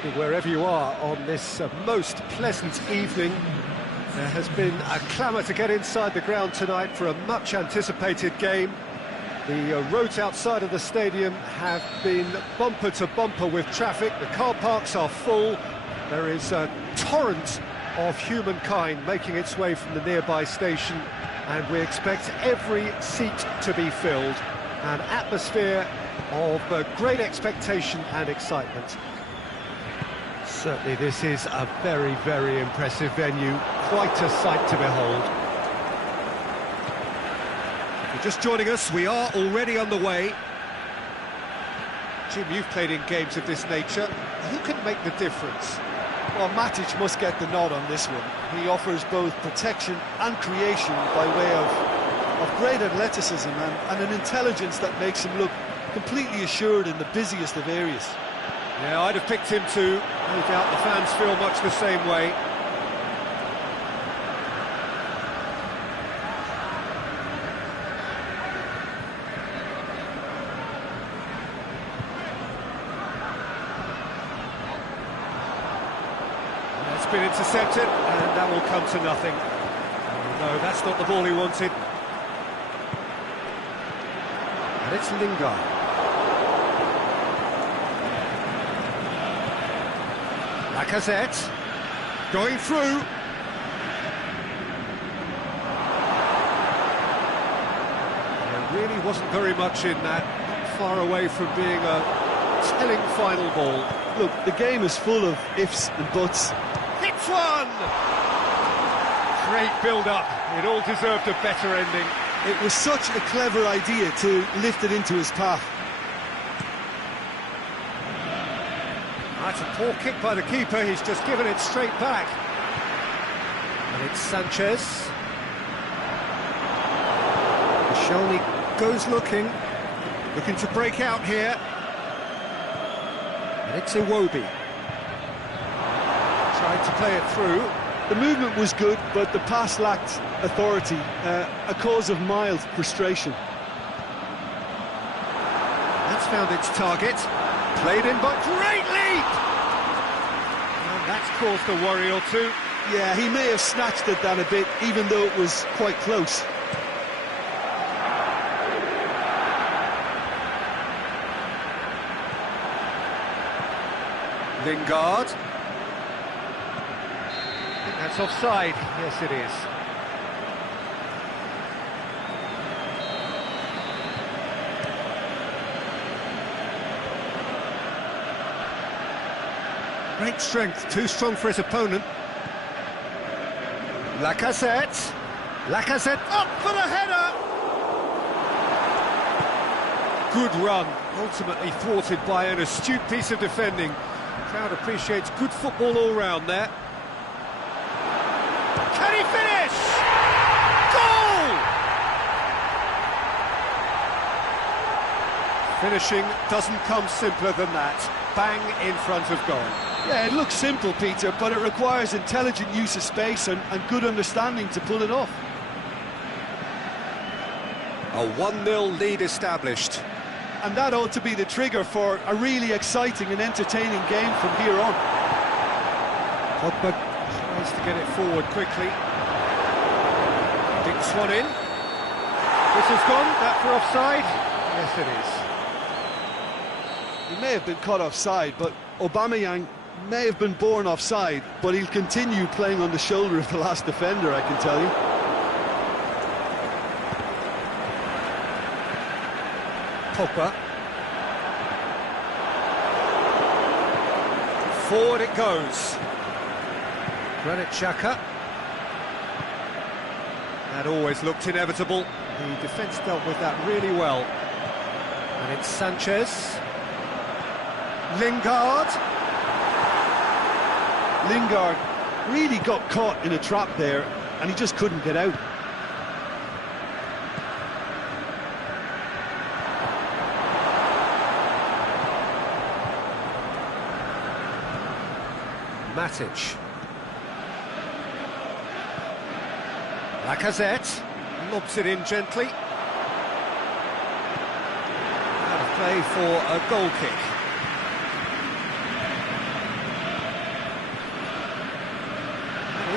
evening wherever you are on this most pleasant evening. There has been a clamour to get inside the ground tonight for a much anticipated game. The roads outside of the stadium have been bumper to bumper with traffic. The car parks are full. There is a torrent of humankind making its way from the nearby station, and we expect every seat to be filled. An atmosphere of great expectation and excitement. Certainly this is a very, very impressive venue, quite a sight to behold. If you're just joining us, we are already on the way. Jim, you've played in games of this nature. Who can make the difference? Well, Matic must get the nod on this one. He offers both protection and creation by way of great athleticism and an intelligence that makes him look completely assured in the busiest of areas. Yeah, I'd have picked him too. No doubt the fans feel much the same way. It's been intercepted, and that will come to nothing. No, that's not the ball he wanted. And it's Lingard. Lacazette, going through. There really wasn't very much in that, not far away from being a telling final ball. Look, the game is full of ifs and buts. Hits one! Great build-up, it all deserved a better ending. It was such a clever idea to lift it into his path. That's a poor kick by the keeper, he's just given it straight back. And it's Sanchez. Koscielny goes looking to break out here. And it's Iwobi. Tried to play it through. The movement was good, but the pass lacked authority, a cause of mild frustration. That's found its target. Played in, but great leap! And that's caused a worry or two. Yeah, he may have snatched at that a bit, even though it was quite close. Lingard. I think that's offside. Yes, it is. Great strength, too strong for his opponent. Lacazette. Lacazette up for the header! Good run, ultimately thwarted by an astute piece of defending. Crowd appreciates good football all round there. Can he finish? Goal! Finishing doesn't come simpler than that. Bang in front of goal. Yeah, it looks simple, Peter, but it requires intelligent use of space and good understanding to pull it off. A 1-0 lead established. And that ought to be the trigger for a really exciting and entertaining game from here on. Pogba tries to get it forward quickly. Dinks one in. Whistle's gone, that for offside? Yes, it is. He may have been caught offside, but Aubameyang may have been born offside, but he'll continue playing on the shoulder of the last defender, I can tell you. Pogba. Forward it goes. Granit Xhaka. That always looked inevitable. The defence dealt with that really well. And it's Sanchez. Lingard. Lingard really got caught in a trap there, and he just couldn't get out. Matic. Lacazette lobs it in gently. Out of play for a goal kick.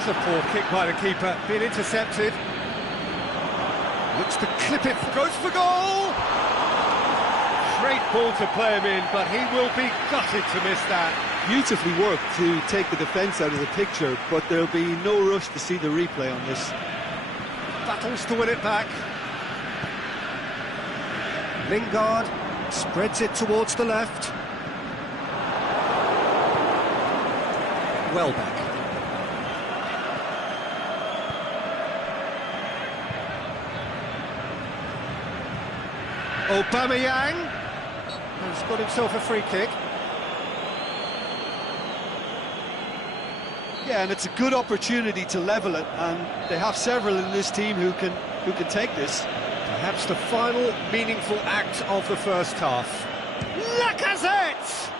There's a poor kick by the keeper, being intercepted. Looks to clip it, goes for goal! Great ball to play him in, but he will be gutted to miss that. Beautifully worked to take the defence out of the picture, but there'll be no rush to see the replay on this. Battles to win it back. Lingard spreads it towards the left. Welbeck. Aubameyang has got himself a free kick. Yeah, and it's a good opportunity to level it, and they have several in this team who can take this. Perhaps the final meaningful act of the first half. Lacazette!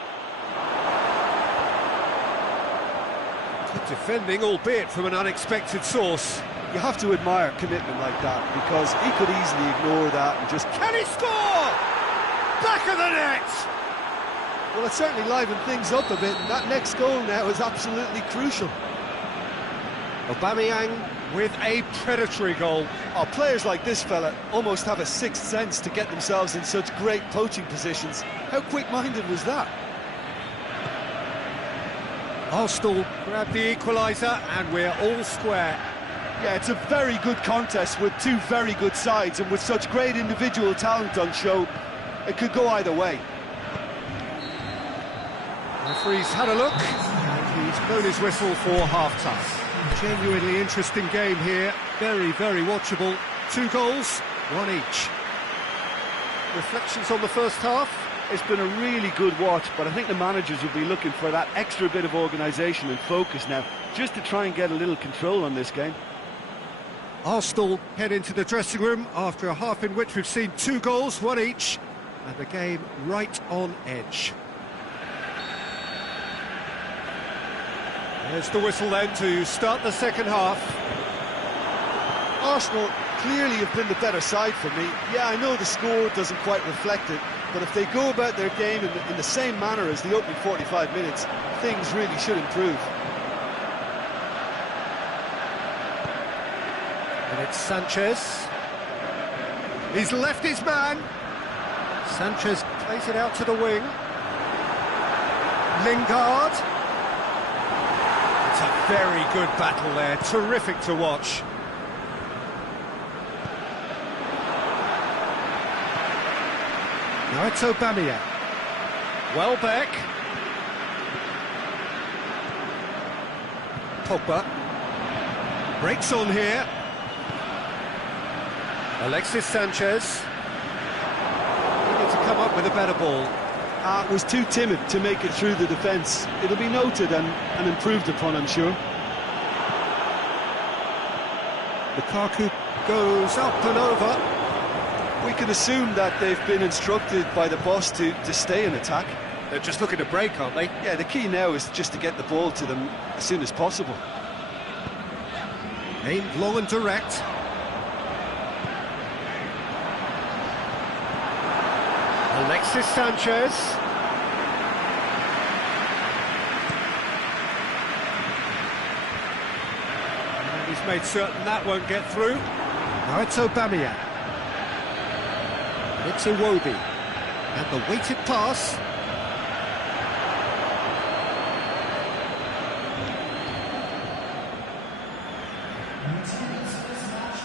Good defending, albeit from an unexpected source. You have to admire commitment like that, because he could easily ignore that and just... Can he score? Back of the net! Well, it certainly livened things up a bit, and that next goal now is absolutely crucial. Aubameyang with a predatory goal. Oh, players like this fella almost have a sixth sense to get themselves in such great poaching positions. How quick-minded was that? Arsenal grab the equaliser, and we're all square. Yeah, it's a very good contest with two very good sides, and with such great individual talent on show, it could go either way. The referee's had a look, and he's blown his whistle for half-time. Genuinely interesting game here, very, very watchable. 2 goals, 1 each. Reflections on the first half? It's been a really good watch, but I think the managers will be looking for that extra bit of organisation and focus now, just to try and get a little control on this game. Arsenal head into the dressing room after a half in which we've seen 2 goals, 1 each, and the game right on edge. There's the whistle then to start the second half. Arsenal clearly have been the better side for me. Yeah, I know the score doesn't quite reflect it, but if they go about their game in the same manner as the opening 45 minutes, things really should improve. And it's Sanchez. He's left his man. Sanchez plays it out to the wing. Lingard. It's a very good battle there, terrific to watch. Now it's Aubameyang. Welbeck. Pogba. Breaks on here. Alexis Sanchez. Needed to come up with a better ball. Was too timid to make it through the defence. It'll be noted and improved upon, I'm sure. Lukaku goes up and over. We can assume that they've been instructed by the boss to stay in attack. They're just looking to break, aren't they? Yeah, the key now is just to get the ball to them as soon as possible. Aimed long and direct. Alexis Sanchez. And he's made certain that won't get through. Now it's Aubameyang. It's Iwobi. And the weighted pass.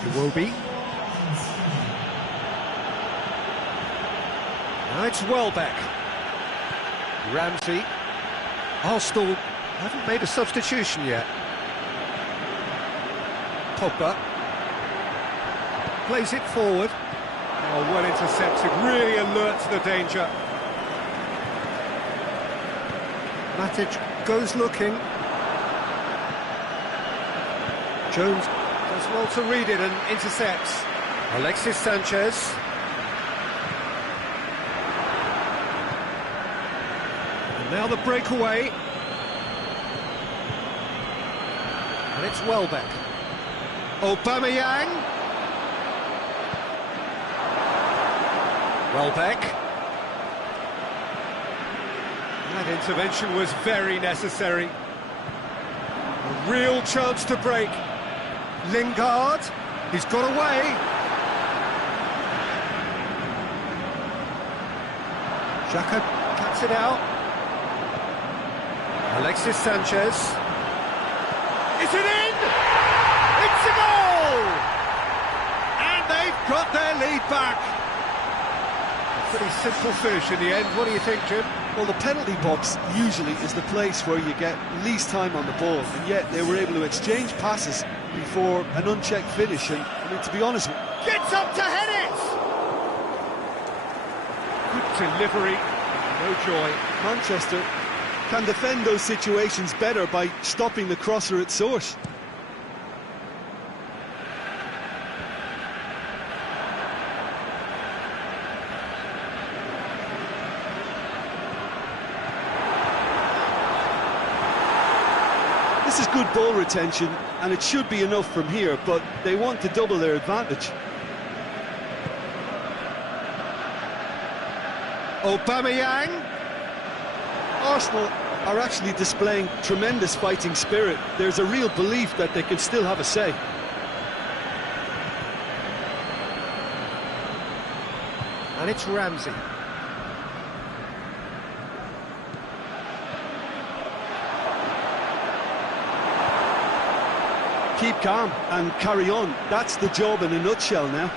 Iwobi. Now it's Welbeck. Ramsey. Arsenal haven't made a substitution yet. Pogba. Plays it forward. Oh, well intercepted, really alert to the danger. Matic goes looking. Jones does well to read it and intercepts. Alexis Sanchez. And now the breakaway. And it's Welbeck. Aubameyang. Welbeck. That intervention was very necessary. A Real chance to break. Lingard, he's got away. Xhaka cuts it out. Alexis Sanchez. Is it in? It's a goal! And they've got their lead back. A pretty simple finish in the end. What do you think, Jim? Well, the penalty box usually is the place where you get least time on the ball, and yet they were able to exchange passes before an unchecked finish. And I mean, to be honest, Gets up to head it! Good delivery, no joy. Manchester can defend those situations better by stopping the crosser at source. This is good ball retention, and it should be enough from here, but they want to double their advantage. Aubameyang. Arsenal are actually displaying tremendous fighting spirit. There's a real belief that they can still have a say. And it's Ramsey. Keep calm and carry on. That's the job in a nutshell now.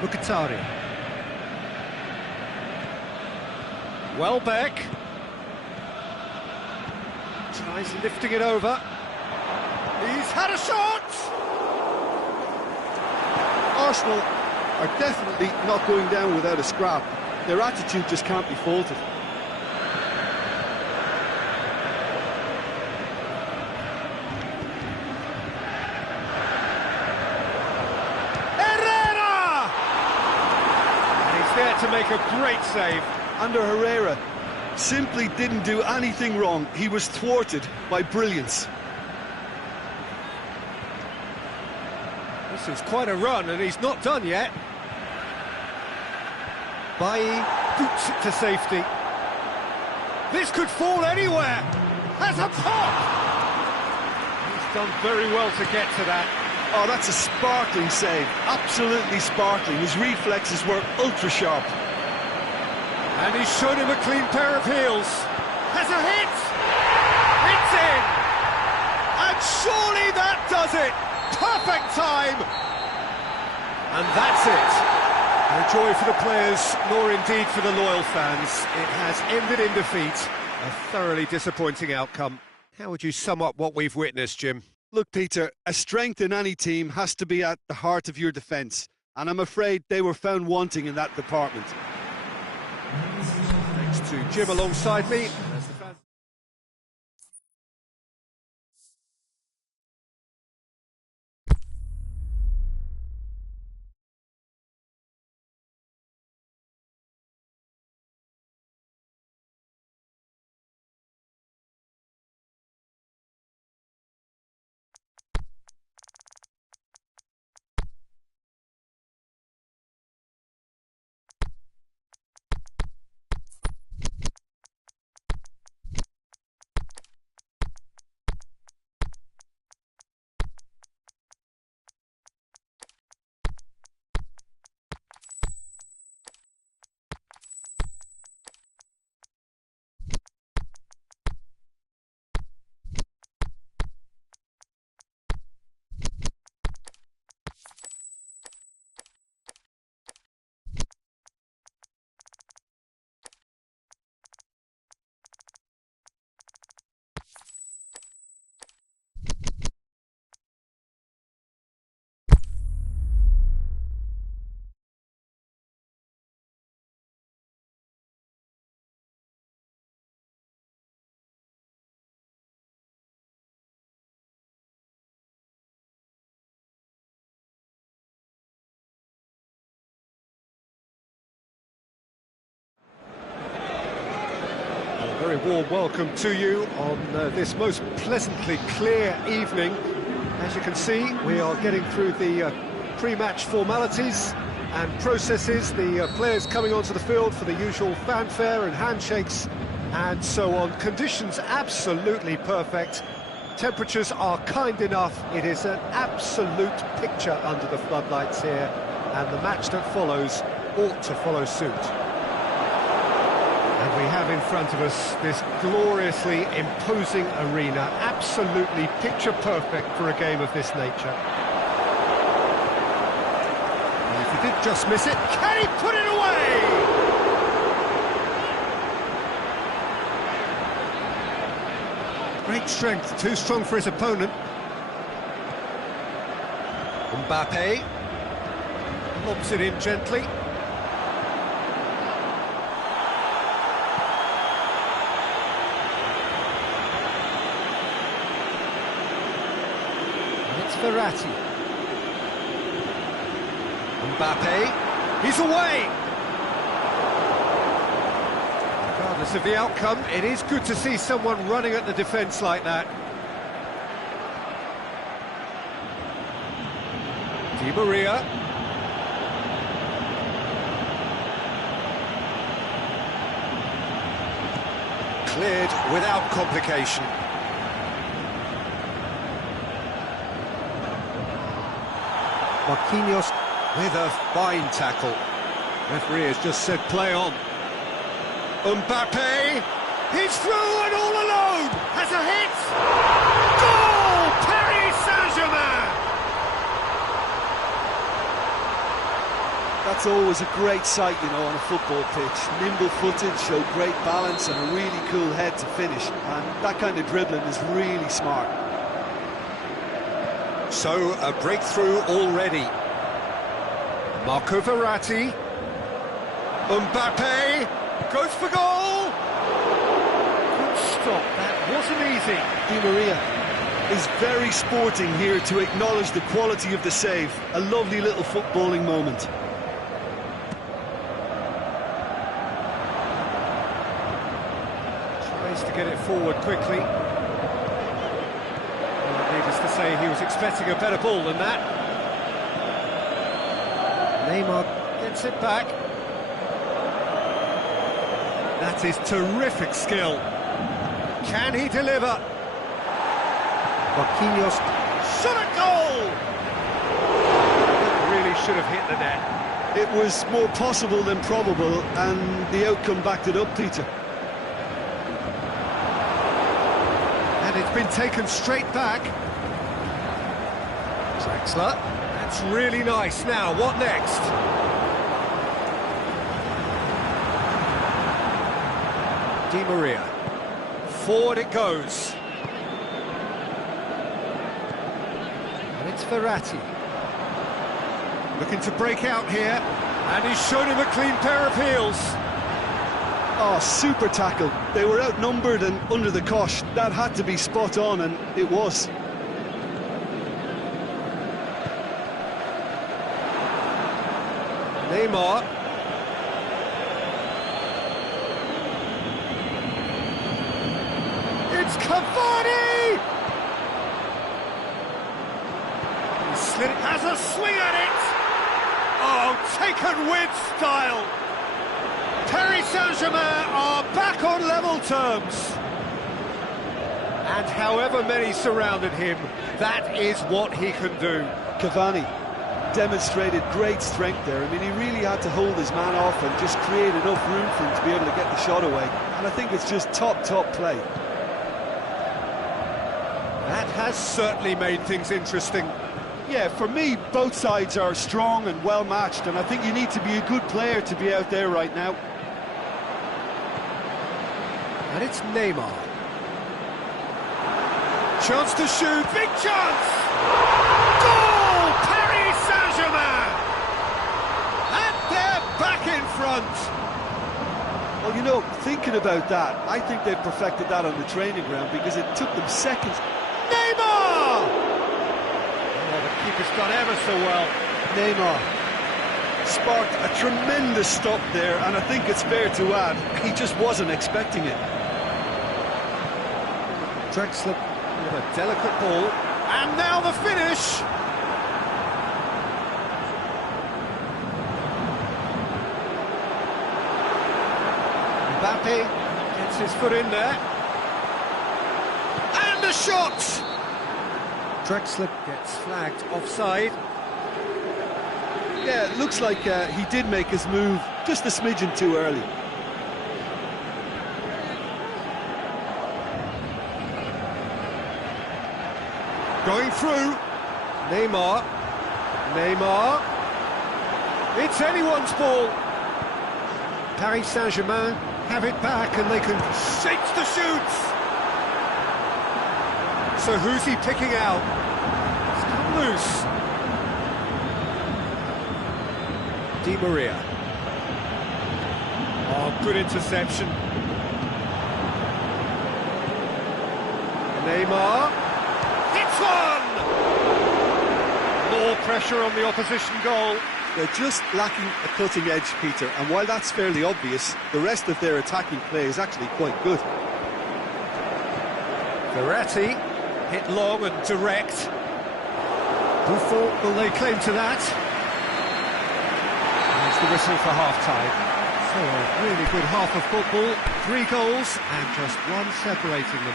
Mkhitaryan. Welbeck. Tries lifting it over. He's had a shot! Arsenal are definitely not going down without a scrap. Their attitude just can't be faulted. To make a great save. Under Herrera simply didn't do anything wrong. He was thwarted by brilliance. This is quite a run, and he's not done yet. Bailly boots it to safety. This could fall anywhere. Has a pop. He's done very well to get to that. Oh, that's a sparkling save. Absolutely sparkling. His reflexes were ultra-sharp. And he's shown him a clean pair of heels. Has a hit! It's in! And surely that does it! Perfect time! And that's it. No joy for the players, nor indeed for the loyal fans. It has ended in defeat. A thoroughly disappointing outcome. How would you sum up what we've witnessed, Jim? Look, Peter, a strength in any team has to be at the heart of your defence, and I'm afraid they were found wanting in that department. Thanks to Jim alongside me. very warm welcome to you on this most pleasantly clear evening. As you can see, we are getting through the pre-match formalities and processes, the players coming onto the field for the usual fanfare and handshakes and so on. Conditions absolutely perfect. Temperatures are kind enough. It is an absolute picture under the floodlights here, and the match that follows ought to follow suit. And we have in front of us this gloriously imposing arena, absolutely picture perfect for a game of this nature. And if he did just miss it, can he put it away? Great strength, too strong for his opponent. Mbappe lobs it in gently. Verratti. Mbappe, he's away! Regardless of the outcome, it is good to see someone running at the defence like that. Di Maria. Cleared without complication. Marquinhos with a fine tackle. Referee has just said play on. Mbappe, he's through and all alone, has a hit! Goal! Paris Saint-Germain! That's always a great sight, you know, on a football pitch. Nimble-footed, showed great balance and a really cool head to finish. And that kind of dribbling is really smart. So, a breakthrough already. Marco Verratti. Mbappe goes for goal! Good stop, that wasn't easy. Di Maria is very sporting here to acknowledge the quality of the save. A lovely little footballing moment. Tries to get it forward quickly. Needless to say, he was expecting a better ball than that. Neymar gets it back. That is terrific skill. Can he deliver? Marquinhos shot a goal! It really should have hit the net. It was more possible than probable, and the outcome backed it up, Peter. And it's been taken straight back. Draxler, that's really nice. Now, what next? Di Maria. Forward it goes. And it's Verratti. Looking to break out here. And he's shown him a clean pair of heels. Oh, super tackle. They were outnumbered and under the cosh. That had to be spot on, and it was. Neymar. It's Cavani! He slid, has a swing at it! Oh, taken with style! Paris Saint-Germain are back on level terms. And however many surrounded him, that is what he can do. Cavani demonstrated great strength there. I mean, he really had to hold his man off and just create enough room for him to be able to get the shot away. And I think it's just top play. That has certainly made things interesting. Yeah, for me, both sides are strong and well matched, and I think you need to be a good player to be out there right now. And it's Neymar. Chance to shoot, big chance! Goal! Paris Saint-Germain! And they're back in front! Well, you know, thinking about that, I think they've perfected that on the training ground because it took them seconds. Neymar! Oh, the keeper's done ever so well. Neymar sparked a tremendous stop there, and I think it's fair to add, he just wasn't expecting it. Drexler with a delicate ball, and now the finish! Mbappe gets his foot in there, and a shot! Drexler gets flagged offside. Yeah, it looks like he did make his move just a smidgen too early. Going through, Neymar, it's anyone's ball. Paris Saint-Germain have it back and they can shake the shoots. So who's he picking out? It's come loose. Di Maria. Oh, good interception. Neymar. It's one! More pressure on the opposition goal. They're just lacking a cutting edge, Peter, and while that's fairly obvious, the rest of their attacking play is actually quite good. Verratti, hit long and direct. Buffon, will they claim to that? There's the whistle for half-time. So a really good half of football, 3 goals and just one separating them.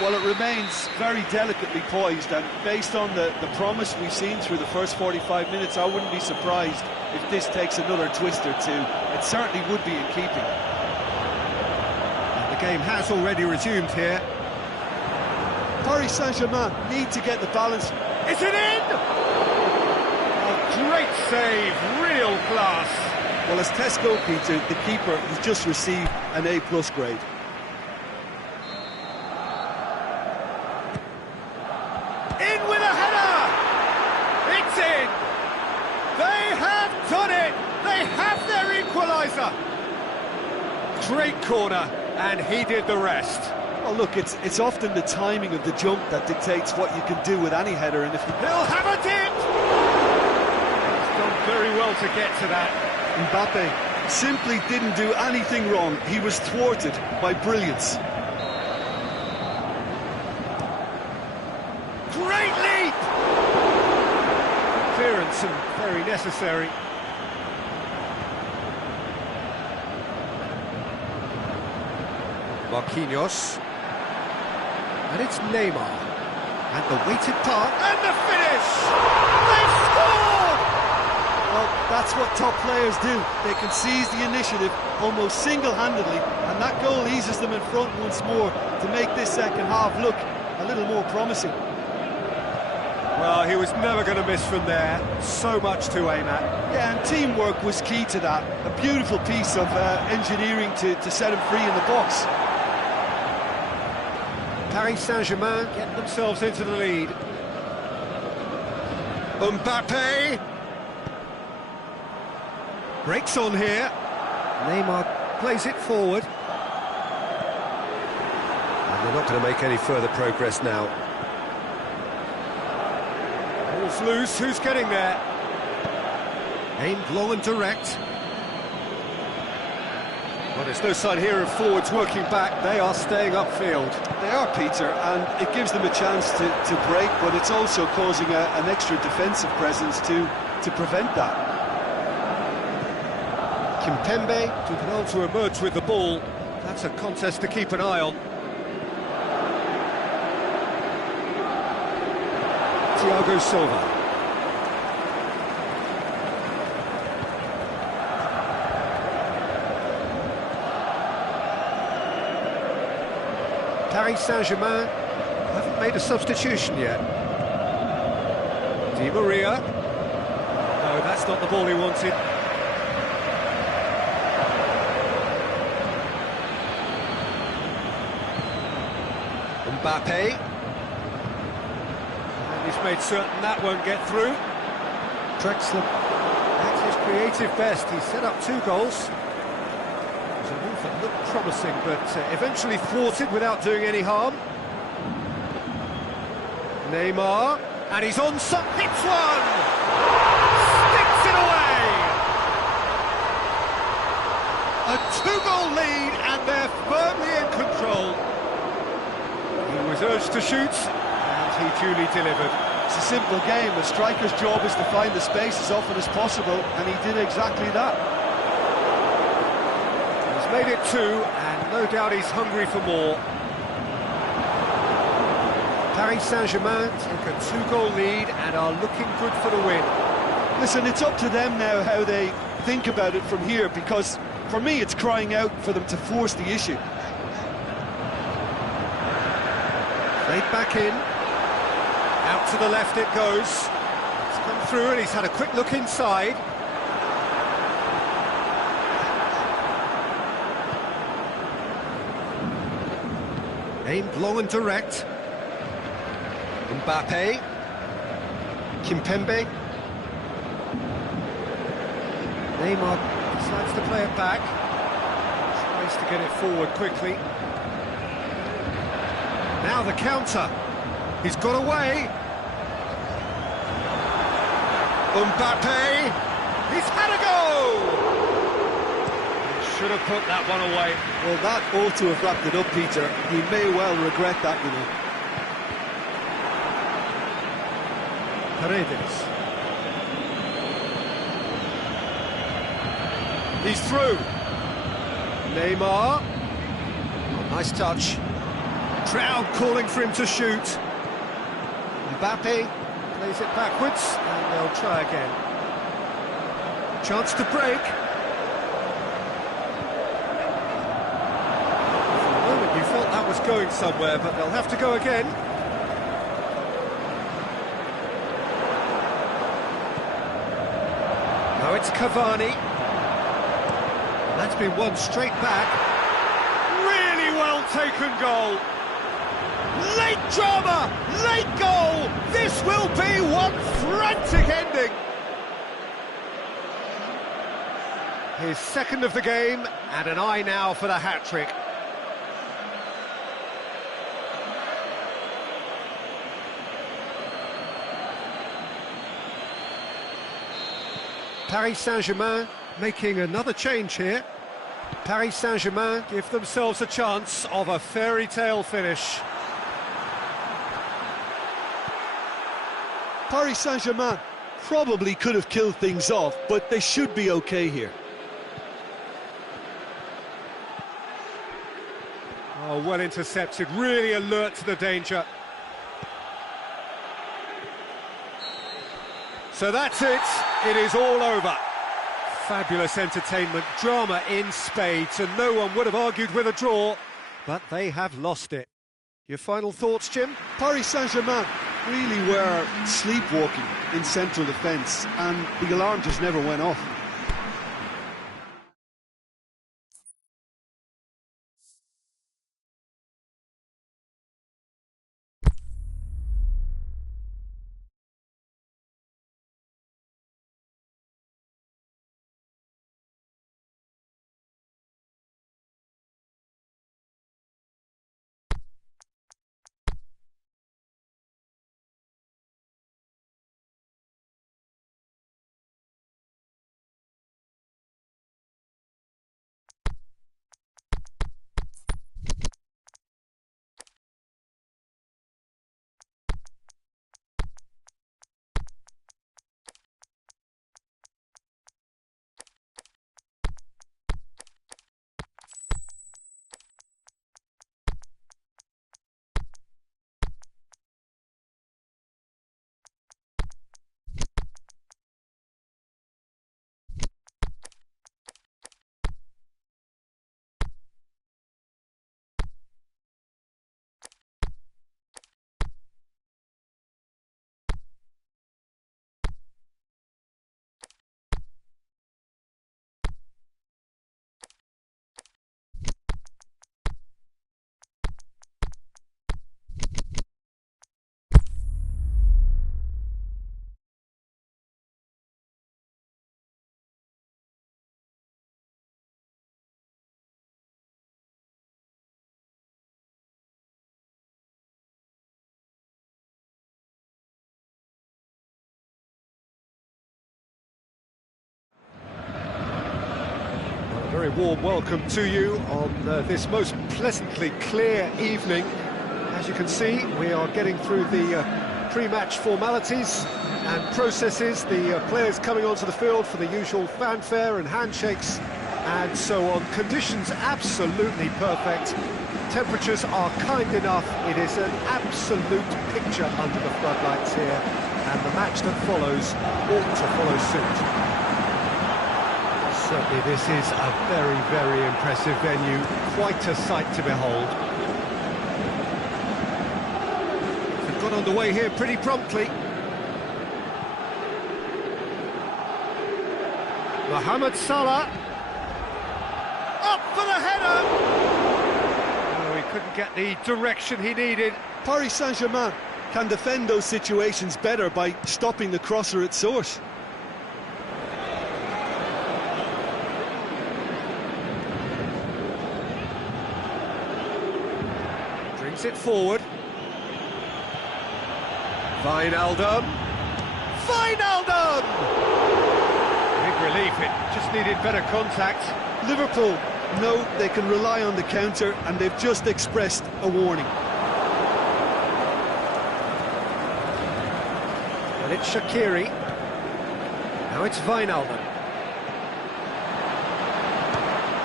Well, it remains very delicately poised, and based on the promise we've seen through the first 45 minutes, I wouldn't be surprised if this takes another twist or two. It certainly would be in keeping. And the game has already resumed here. Paris Saint-Germain need to get the balance. Is it in? A great save, real class. Well, as Tesco, Peter, the keeper, has just received an A+ grade. In with a header! It's in! They have done it! They have their equaliser! Great corner, and he did the rest. Well, look, it's often the timing of the jump that dictates what you can do with any header, and if you... He'll have a dip! He's done very well to get to that. Mbappe simply didn't do anything wrong. He was thwarted by brilliance. Great leap! Clearance and very necessary. Marquinhos. And it's Neymar. And the weighted pass. And the finish! They've scored! Well, that's what top players do. They can seize the initiative almost single-handedly, and that goal eases them in front once more to make this second half look a little more promising. Well, he was never going to miss from there. So much to aim at. Yeah, and teamwork was key to that. A beautiful piece of engineering to set him free in the box. Paris Saint-Germain get themselves into the lead. Mbappe breaks on here. Neymar plays it forward. And they're not going to make any further progress now. Ball's loose, who's getting there? Aimed low and direct. Well, there's no sign here of forwards working back. They are staying upfield. They are, Peter, and it gives them a chance to break, but it's also causing an extra defensive presence to prevent that. Kimpembe did well to emerge with the ball. That's a contest to keep an eye on. Thiago Silva. Paris Saint-Germain haven't made a substitution yet. Di Maria. No, that's not the ball he wanted. Mbappe. And he's made certain that won't get through. Drexler at his creative best. He set up 2 goals. It was a move that looked promising, but eventually thwarted without doing any harm. Neymar, and he's on some, hits one! Sticks it away! A 2-goal lead, and they're firmly in control. was urged to shoot, and he duly delivered. It's a simple game. A striker's job is to find the space as often as possible, and he did exactly that. He's made it 2, and no doubt he's hungry for more. Paris Saint-Germain take a 2-goal lead and are looking good for the win. Listen, it's up to them now how they think about it from here, because for me it's crying out for them to force the issue. Played back in. Out to the left it goes. It's come through and he's had a quick look inside. Aimed long and direct. Mbappe. Kimpembe. Neymar decides to play it back. Tries to get it forward quickly. Now the counter. He's got away. Mbappe. He's had a go! Should have put that one away. Well, that ought to have wrapped it up, Peter. He may well regret that, you know. Paredes. He's through. Neymar. Oh, nice touch. Crowd calling for him to shoot. Mbappe plays it backwards, and they'll try again. Chance to break. For a moment you felt that was going somewhere, but they'll have to go again. Now it's Cavani. That's been won straight back. Really well taken goal. Late drama, late goal. This will be one frantic ending. His second of the game, and an eye now for the hat-trick. Paris Saint-Germain making another change here. Paris Saint-Germain give themselves a chance of a fairy tale finish. Paris Saint-Germain probably could have killed things off, but they should be okay here. Oh, well intercepted, really alert to the danger. So that's it, it is all over. Fabulous entertainment, drama in spades, and no one would have argued with a draw, but they have lost it. Your final thoughts, Jim? Paris Saint-Germain really were sleepwalking in central defence, and the alarm just never went off. A very warm welcome to you on this most pleasantly clear evening. As you can see, we are getting through the pre-match formalities and processes. The players coming onto the field for the usual fanfare and handshakes and so on. Conditions absolutely perfect. Temperatures are kind enough. It is an absolute picture under the floodlights here, and the match that follows ought to follow suit. Certainly this is a very, very impressive venue. Quite a sight to behold. They've got underway here pretty promptly. Mohamed Salah. Up for the header! Oh, he couldn't get the direction he needed. Paris Saint-Germain can defend those situations better by stopping the crosser at source. Brings it forward. Wijnaldum. Wijnaldum! Big relief, it just needed better contact. Liverpool know they can rely on the counter, and they've just expressed a warning. Well, it's Shaqiri. Now it's Wijnaldum.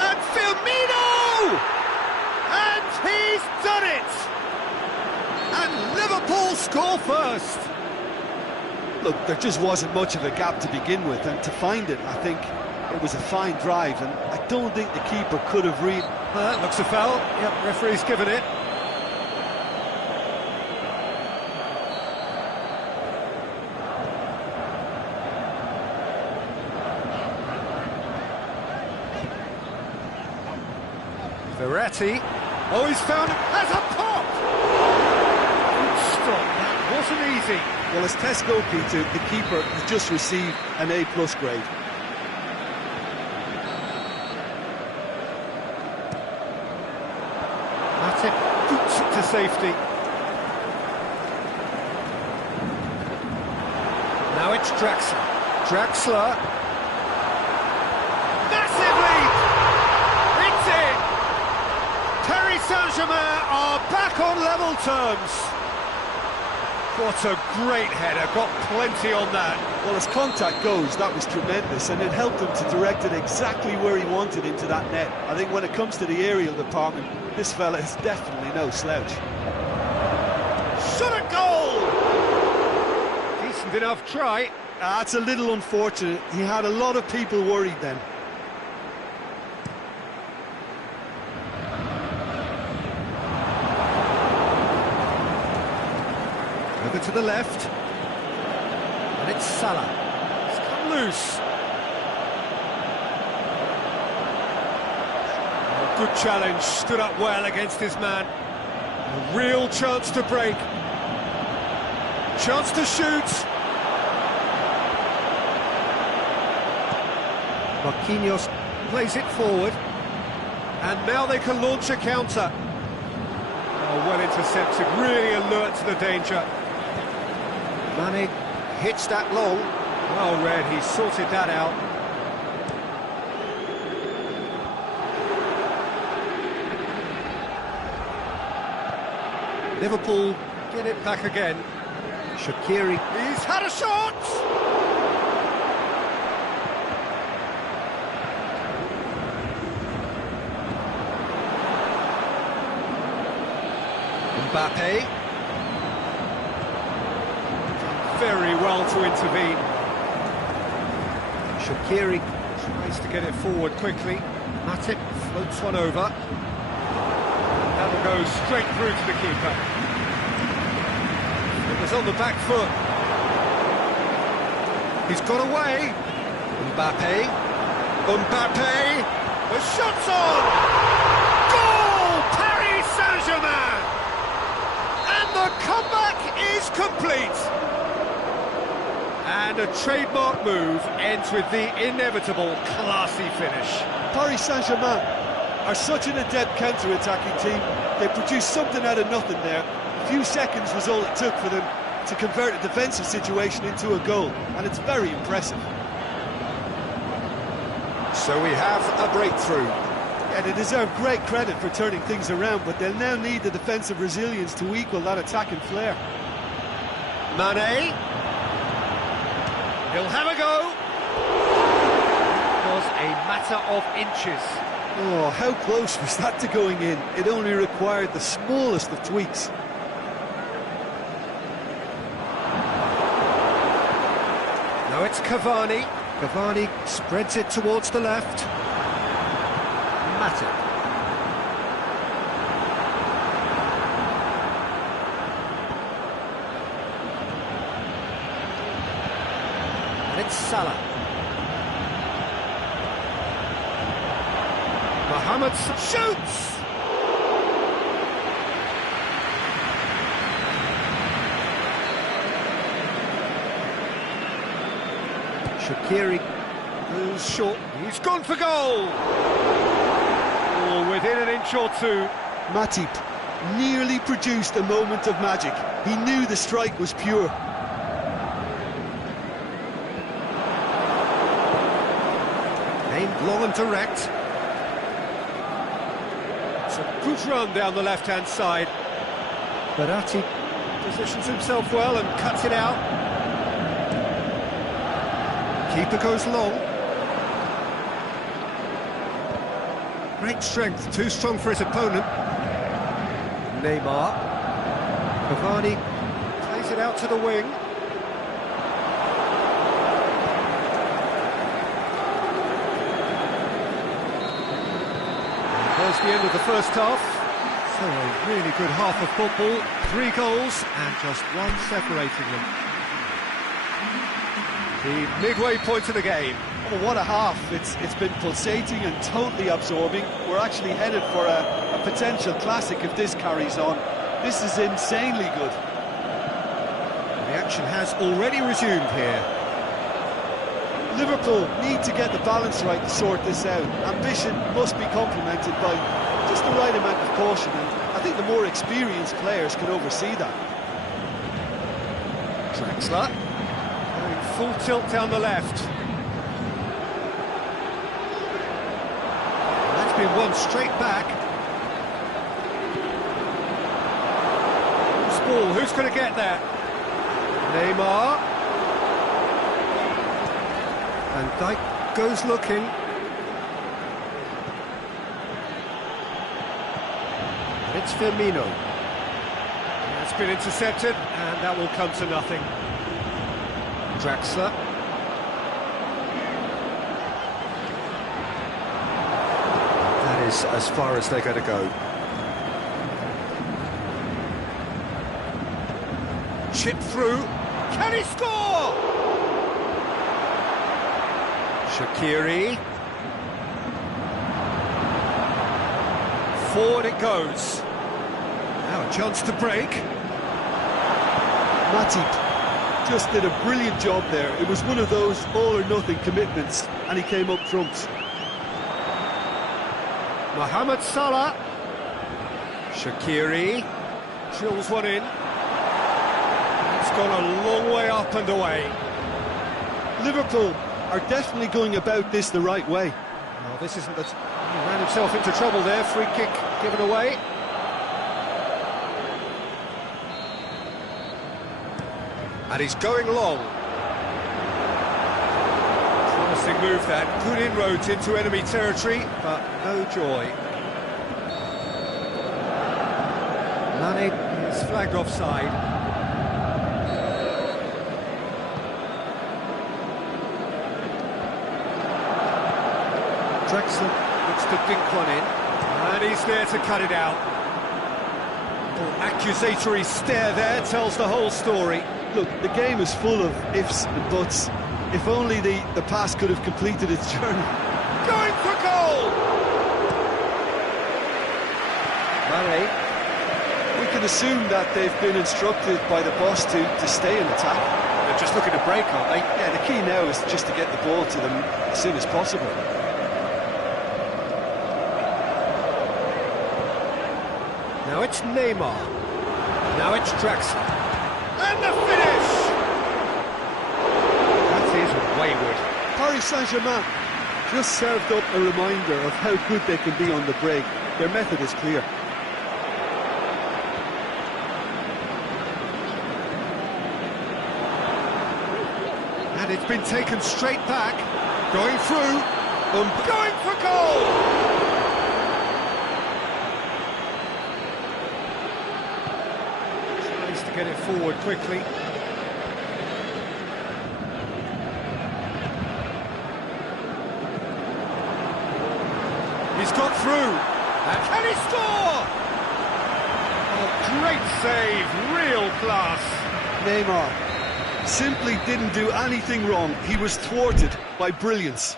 And Firmino! And he's done it! And Liverpool score first! Look, there just wasn't much of a gap to begin with, and to find it, I think it was a fine drive, and I don't think the keeper could have read. That looks a foul. Yep, referee's given it. Verratti. Oh, he's found it as a pop! Good stop, that wasn't easy. Well, as Tesco, Peter, the keeper has just received an A+ grade. Matip boots it to safety. Now it's Draxler. Draxler. Massive lead! It's in! Paris Saint-Germain are back on level terms. What a great header, got plenty on that. Well, as contact goes, that was tremendous, and it helped him to direct it exactly where he wanted into that net. I think when it comes to the aerial department, this fella is definitely no slouch. Shot at goal! Decent enough try. That's a little unfortunate. He had a lot of people worried then. Over to the left. And it's Salah. It's come loose. Oh, good challenge. Stood up well against his man. A real chance to break. Chance to shoot. Marquinhos plays it forward. And now they can launch a counter. Oh, well intercepted. Really alert to the danger. Mane hits that long. Well read, he sorted that out. Liverpool get it back again. Shaqiri. He's had a shot! Mbappe. Very well to intervene. Shaqiri tries to get it forward quickly. Matip floats one over. That'll go straight through to the keeper. It was on the back foot. He's got away. Mbappe. Mbappe. The shot's on! Goal! Paris Saint-Germain! And the comeback is complete. And a trademark move ends with the inevitable classy finish. Paris Saint-Germain are such an adept counter-attacking team. They produced something out of nothing there. A few seconds was all it took for them to convert a defensive situation into a goal, and it's very impressive. So we have a breakthrough. Yeah, they deserve great credit for turning things around, but they'll now need the defensive resilience to equal that attacking flair. Mane. He'll have a go. It was a matter of inches. Oh, how close was that to going in? It only required the smallest of tweaks. Now it's Cavani. Cavani spreads it towards the left. Matip. And it's Salah. Mohamed shoots! Shaqiri goes short. He's gone for goal! Oh, within an inch or two. Matip nearly produced a moment of magic. He knew the strike was pure. Aimed long and direct. It's a good run down the left-hand side. Verratti positions himself well and cuts it out. Keeper goes long. Great strength, too strong for his opponent. Neymar. Cavani plays it out to the wing. There's the end of the first half. So a really good half of football. 3 goals and just one separating them. The midway point of the game. Oh, what a half. It's been pulsating and totally absorbing. We're actually headed for a potential classic if this carries on. This is insanely good. The action has already resumed here. Liverpool need to get the balance right to sort this out. Ambition must be complemented by just the right amount of caution, and I think the more experienced players can oversee that. Draxler going full tilt down the left. That's been won straight back. Loose ball, who's going to get there? Neymar. Van Dijk goes looking. And it's Firmino. It's been intercepted, and that will come to nothing. Draxler. That is as far as they're going to go. Chip through. Can he score? Shaqiri. Forward it goes. Now a chance to break. Matip just did a brilliant job there. It was one of those all-or-nothing commitments, and he came up trumps. Mohamed Salah. Shaqiri. Drills one in. It's gone a long way up and away. Liverpool are definitely going about this the right way. Well, this isn't the... He ran himself into trouble there. Free kick given away. And he's going long. Promising move that. Good inroads into enemy territory, but no joy. Mane is flagged offside. Draxler looks to dink one in, and he's there to cut it out. Oh, accusatory stare there tells the whole story. Look, the game is full of ifs and buts. If only the pass could have completed its journey. Going for goal! Mane. We can assume that they've been instructed by the boss to stay in attack. They're just looking to break, aren't they? Yeah, the key now is just to get the ball to them as soon as possible. Now it's Neymar. Now it's Draxler. And the finish! That is wayward. Paris Saint-Germain just served up a reminder of how good they can be on the break. Their method is clear. And it's been taken straight back. Going through. Going for goal! Tries to get it forward quickly. He's got through. And can he score? Oh, great save, real class. Neymar simply didn't do anything wrong. He was thwarted by brilliance.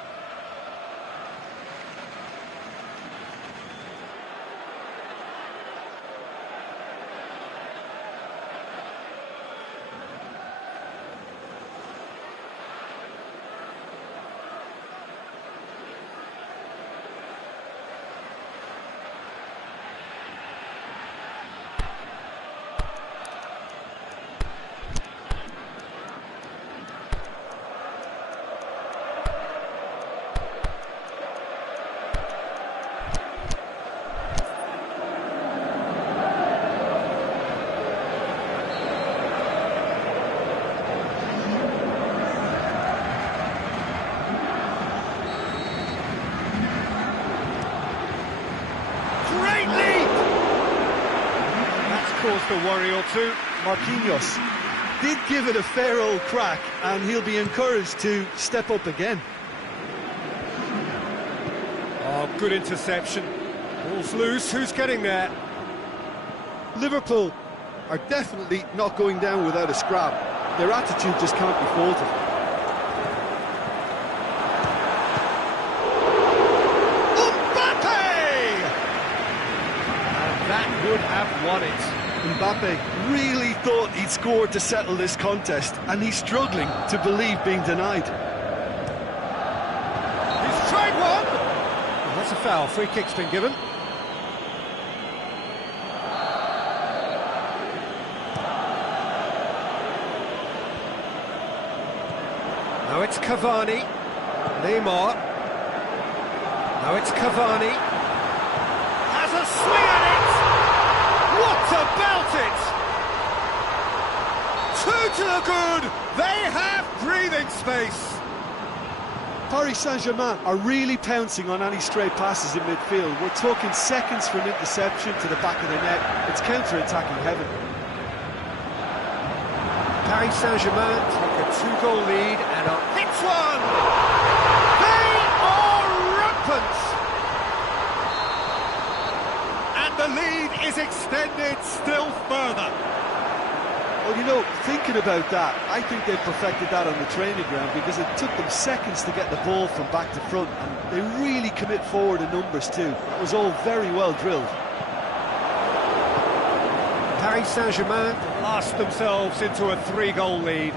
Caused a worry or two. Marquinhos did give it a fair old crack, and he'll be encouraged to step up again. Oh, good interception. Ball's loose, who's getting there? Liverpool are definitely not going down without a scrap. Their attitude just can't be faulted. Mbappe! And that would have won it. Mbappe really thought he'd scored to settle this contest, and he's struggling to believe being denied. He's tried one! Well, that's a foul. Free kick's been given. Now it's Cavani. Neymar. Now it's Cavani. Has a swing at it! What about it? Two to the good. They have breathing space. Paris Saint-Germain are really pouncing on any stray passes in midfield. We're talking seconds from interception to the back of the net. It's counter-attacking heaven. Paris Saint-Germain take a two-goal lead and hits one. They are rampant. The lead is extended still further. Well, you know, thinking about that, I think they perfected that on the training ground, because it took them seconds to get the ball from back to front, and they really commit forward in numbers too. It was all very well drilled. Paris Saint-Germain blast themselves into a three-goal lead.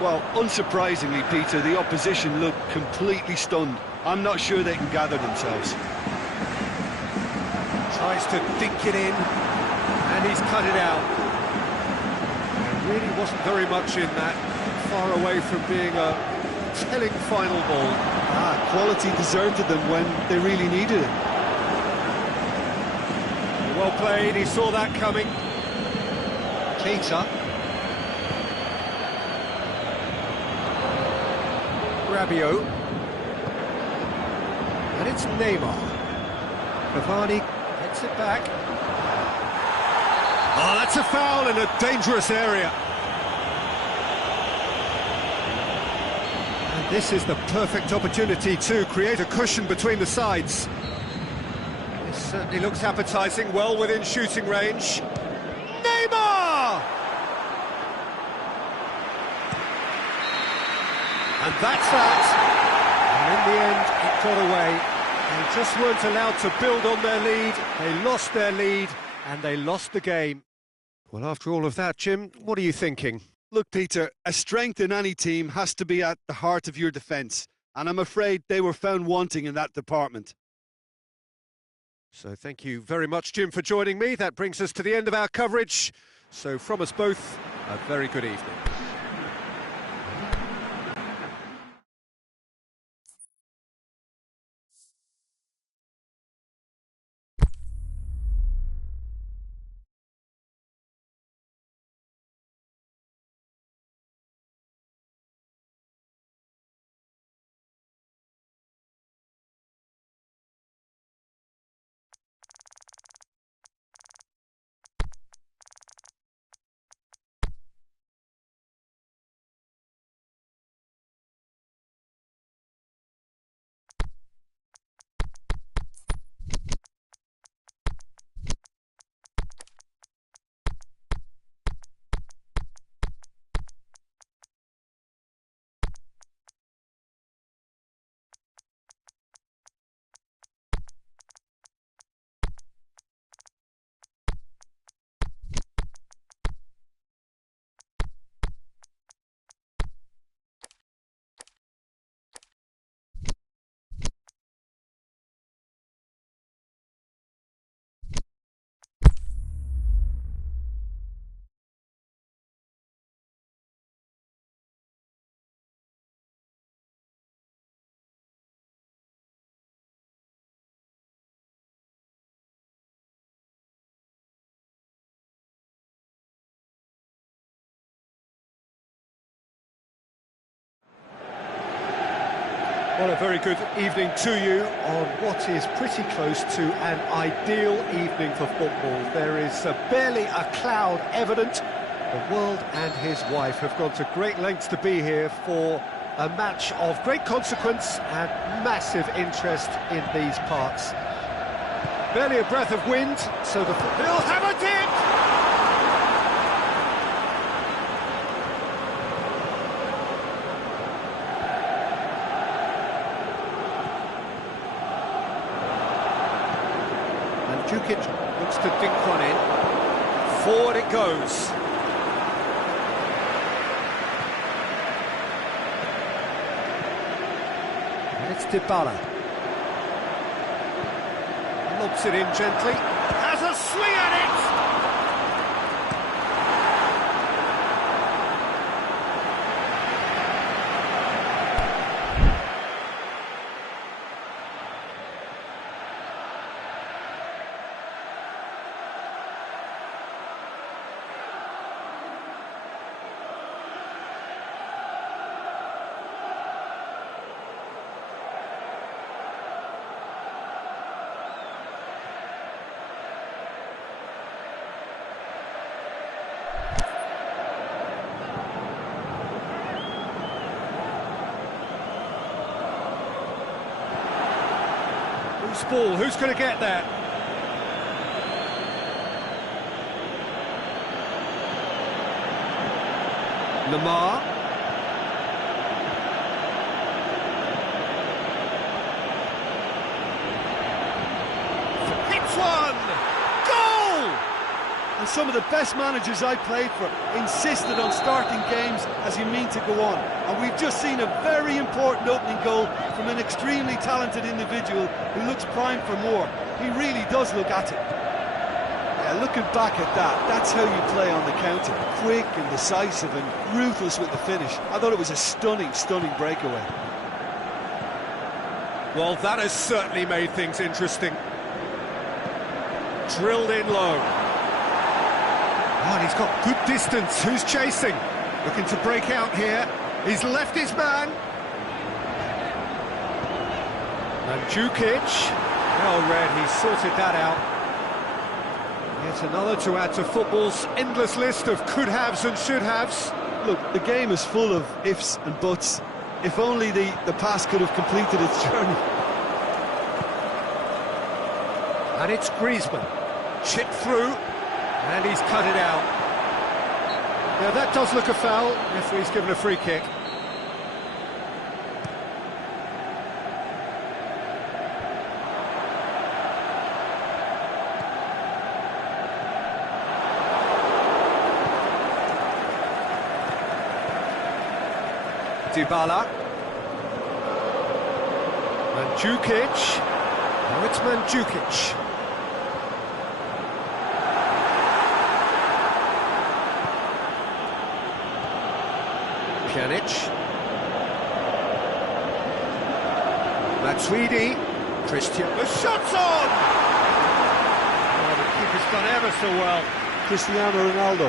Well, unsurprisingly, Peter, the opposition looked completely stunned. I'm not sure they can gather themselves. Tries to dink it in, and he's cut it out. There really wasn't very much in that, far away from being a telling final ball. Quality deserted them when they really needed it. Well played, he saw that coming. Keita. Rabiot. And it's Neymar. Cavani gets it back. Oh, that's a foul in a dangerous area. And this is the perfect opportunity to create a cushion between the sides. This certainly looks appetising, well within shooting range. Neymar! And that's that. And in the end, it got away. They just weren't allowed to build on their lead. They lost their lead, and they lost the game. Well, after all of that, Jim, what are you thinking? Look, Peter, a strength in any team has to be at the heart of your defence, and I'm afraid they were found wanting in that department. So thank you very much, Jim, for joining me. That brings us to the end of our coverage. So from us both, a very good evening. Well, a very good evening to you on what is pretty close to an ideal evening for football. There is barely a cloud evident. The world and his wife have gone to great lengths to be here for a match of great consequence and massive interest in these parts. Barely a breath of wind, so the football have a dip! Djukic looks to dink one in. Forward it goes. And it's Dybala. Lobs it in gently. Has a swing at it! Ball, who's going to get that? Lamar. Hits one! Goal! And some of the best managers I played for insisted on starting games as you mean to go on. And we've just seen a very important opening goal from an extremely talented individual who looks primed for more. He really does look at it. Yeah, looking back at that, that's how you play on the counter. Quick and decisive and ruthless with the finish. I thought it was a stunning, stunning breakaway. Well, that has certainly made things interesting. Drilled in low. Oh, and he's got good distance. Who's chasing? Looking to break out here. He's left his man. And Djukic. Well read, he sorted that out. Yet another to add to football's endless list of could-haves and should-haves. Look, the game is full of ifs and buts. If only the pass could have completed its journey. And it's Griezmann. Chipped through. And he's cut it out. Now that does look a foul. Referee's given a free kick. Dybala. Mandzukic. Now it's Mandzukic. Pjanic. Matuidi. Christian. The shot's on! Oh, the keeper's done ever so well. Cristiano Ronaldo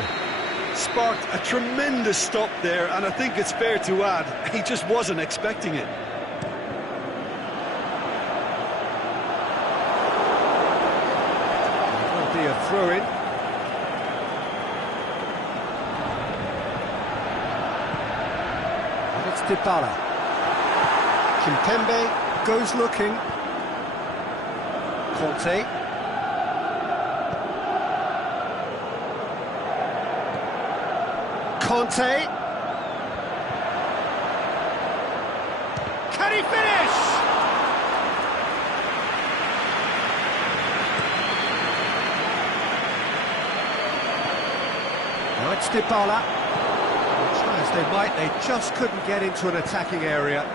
sparked a tremendous stop there, and I think it's fair to add, he just wasn't expecting it. It'll be a throw-in. And it's Dybala. Kimpembe goes looking. Conte. Conte. Can he finish? Now it's Dybala. Try as they might, they just couldn't get into an attacking area.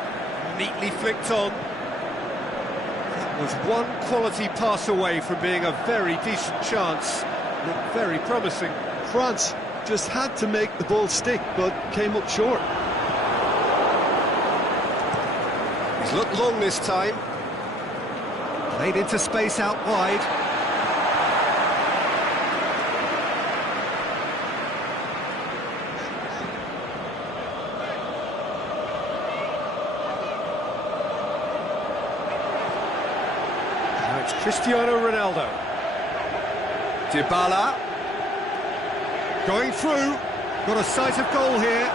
Neatly flicked on. That was one quality pass away from being a very decent chance. Looked very promising. France just had to make the ball stick, but came up short. He's looked long this time. Played into space out wide. It's Cristiano Ronaldo. Dybala. Going through. Got a sight of goal here.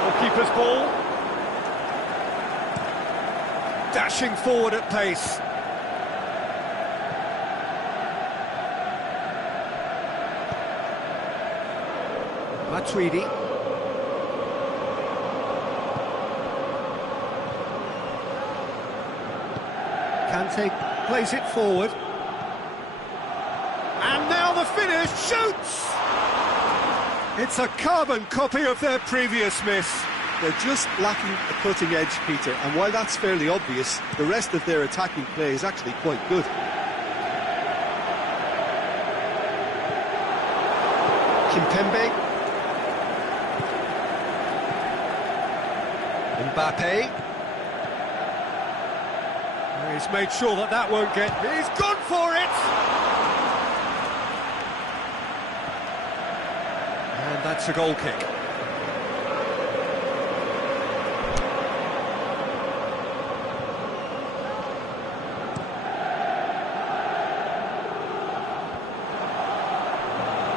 Goalkeeper's ball. Dashing forward at pace. Matuidi. Kante plays it forward. And now the finish, shoots! It's a carbon copy of their previous miss. They're just lacking a cutting edge, Peter, and while that's fairly obvious, the rest of their attacking play is actually quite good. Kimpembe. Mbappe. He's made sure that that won't get... He's gone for it! And that's a goal kick.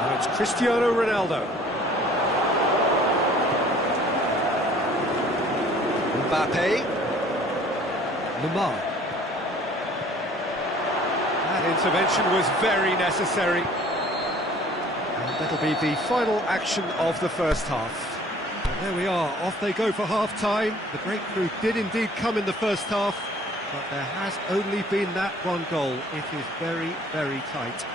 Now it's Cristiano Ronaldo. Mbappe. Lemar. That intervention was very necessary. And that'll be the final action of the first half. And there we are, off they go for half-time. The breakthrough did indeed come in the first half, but there has only been that one goal. It is very, very tight.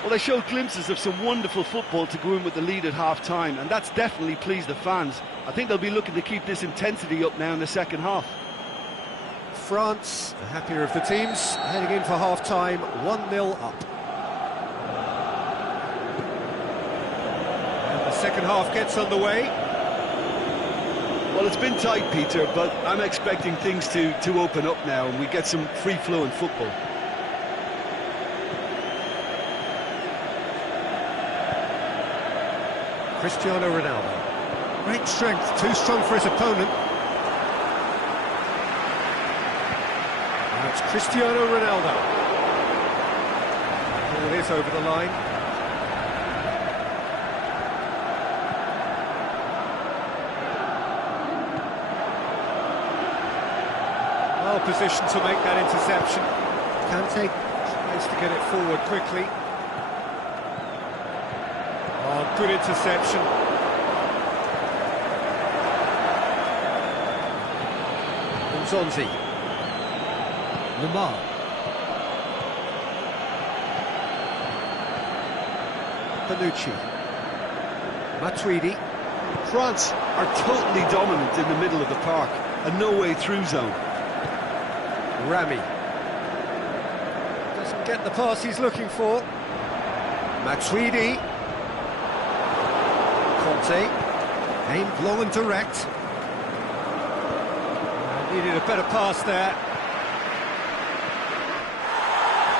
Well, they showed glimpses of some wonderful football to go in with the lead at half-time, and that's definitely pleased the fans. I think they'll be looking to keep this intensity up now in the second half. France, the happier of the teams, heading in for half-time, 1-0 up. And the second half gets underway. Well, it's been tight, Peter, but I'm expecting things to open up now and we get some free-flowing football. Cristiano Ronaldo. Great strength, too strong for his opponent. Now it's Cristiano Ronaldo. Ball is over the line. Well positioned to make that interception. Kante tries to get it forward quickly. Oh, good interception. Nzonzi. Lemar. Bonucci. Matuidi. France are totally dominant in the middle of the park, a no-way-through zone. Rami. Doesn't get the pass he's looking for. Matuidi. Conte. Aimed long and direct. Needed a better pass there.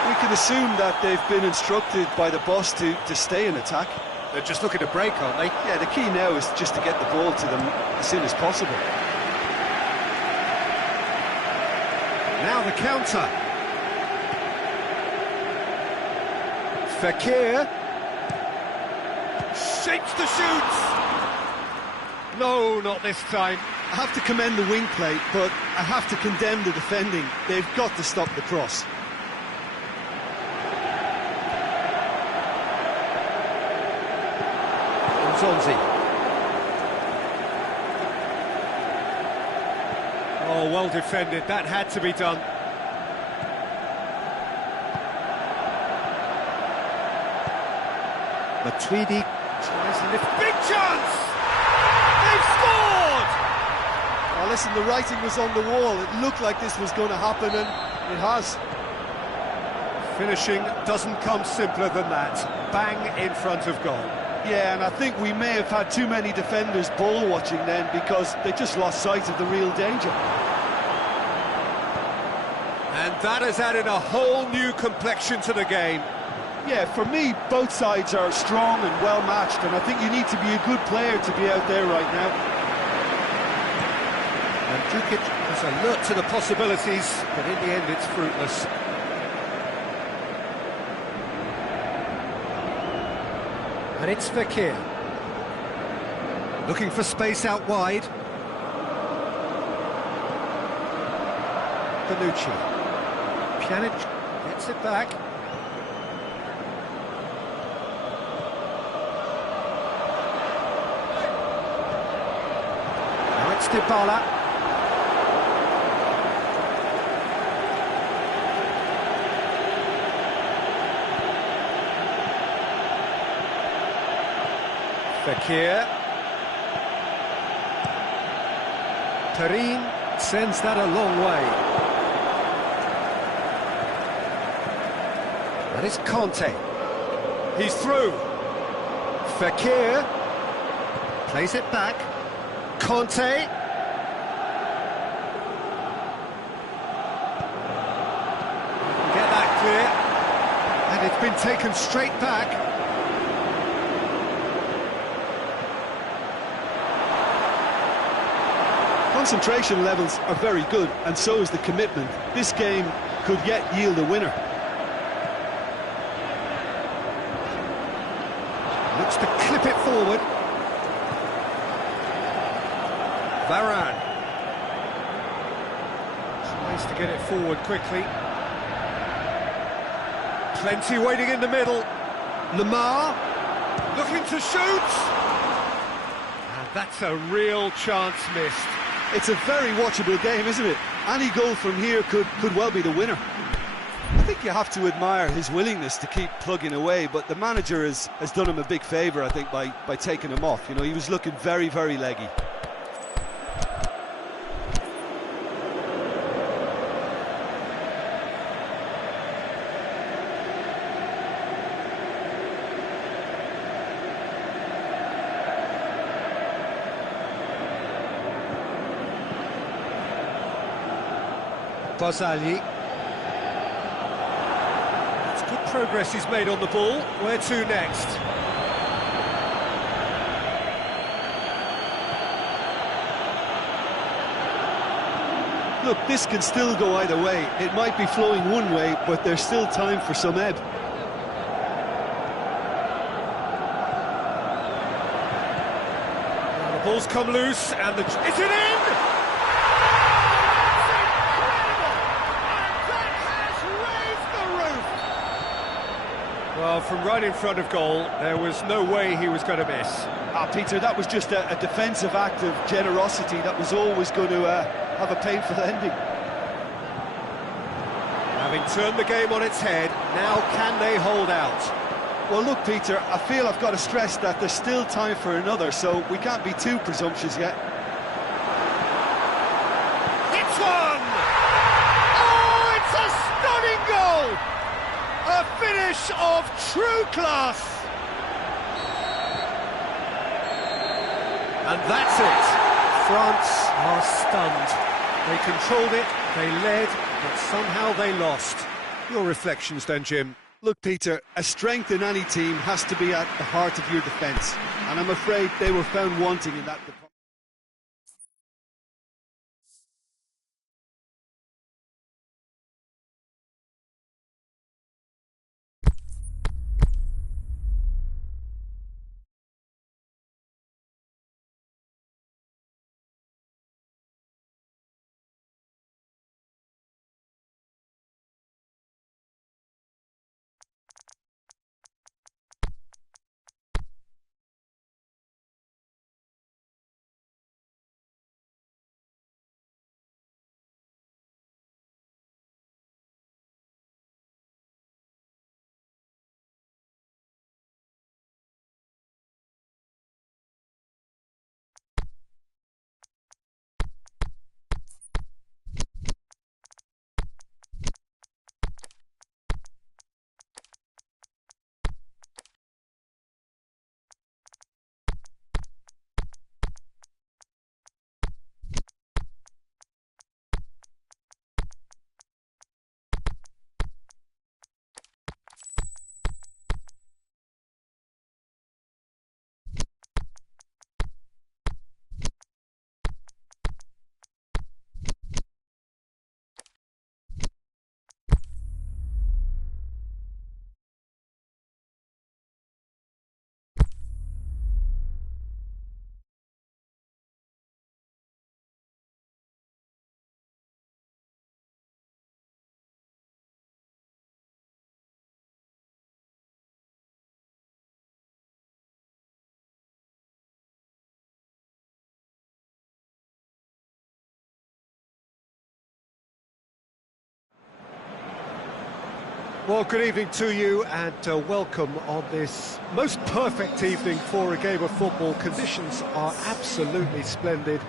We can assume that they've been instructed by the boss to stay in attack. They're just looking to break, aren't they? Yeah, the key now is just to get the ball to them as soon as possible. Now the counter. Fekir. Shapes the shoots. No, not this time. I have to commend the wing play, but I have to condemn the defending. They've got to stop the cross. Nzonzi. Oh, well defended. That had to be done. Matuidi tries to lift. Big chance! They've scored! Well, listen, the writing was on the wall. It looked like this was going to happen, and it has. Finishing doesn't come simpler than that. Bang in front of goal. Yeah, and I think we may have had too many defenders ball watching then because they just lost sight of the real danger. And that has added a whole new complexion to the game. Yeah, for me, both sides are strong and well matched, and I think you need to be a good player to be out there right now. And Djukic has He's alert to the possibilities, but in the end it's fruitless. And it's Fekir. Looking for space out wide. Bonucci. Pjanic gets it back. Now it's Dybala. Fekir. Perin sends that a long way. That is Conte. He's through. Fekir plays it back. Conte. Get that clear. And it's been taken straight back. Concentration levels are very good, and so is the commitment. This game could yet yield a winner. Looks to clip it forward. Varane tries to get it forward quickly. Plenty waiting in the middle. Lemar looking to shoot. And that's a real chance missed. It's a very watchable game, isn't it? Any goal from here could well be the winner. I think you have to admire his willingness to keep plugging away, but the manager has done him a big favour, I think, by taking him off. You know, he was looking very, very leggy. Barzagli. It's good progress he's made on the ball. Where to next? Look, this can still go either way. It might be flowing one way, but there's still time for some ebb. Now the ball's come loose, and is it in? Well, from right in front of goal, there was no way he was going to miss. Peter, that was just a defensive act of generosity that was always going to have a painful ending. Having turned the game on its head, now can they hold out? Well, look, Peter, I feel I've got to stress that there's still time for another, so we can't be too presumptuous yet. It's one! Oh, it's a stunning goal! A finish of true class! And that's it. France are stunned. They controlled it, they led, but somehow they lost. Your reflections then, Jim? Look, Peter, a strength in any team has to be at the heart of your defence, and I'm afraid they were found wanting in that department. Well, good evening to you and welcome on this most perfect evening for a game of football. Conditions are absolutely splendid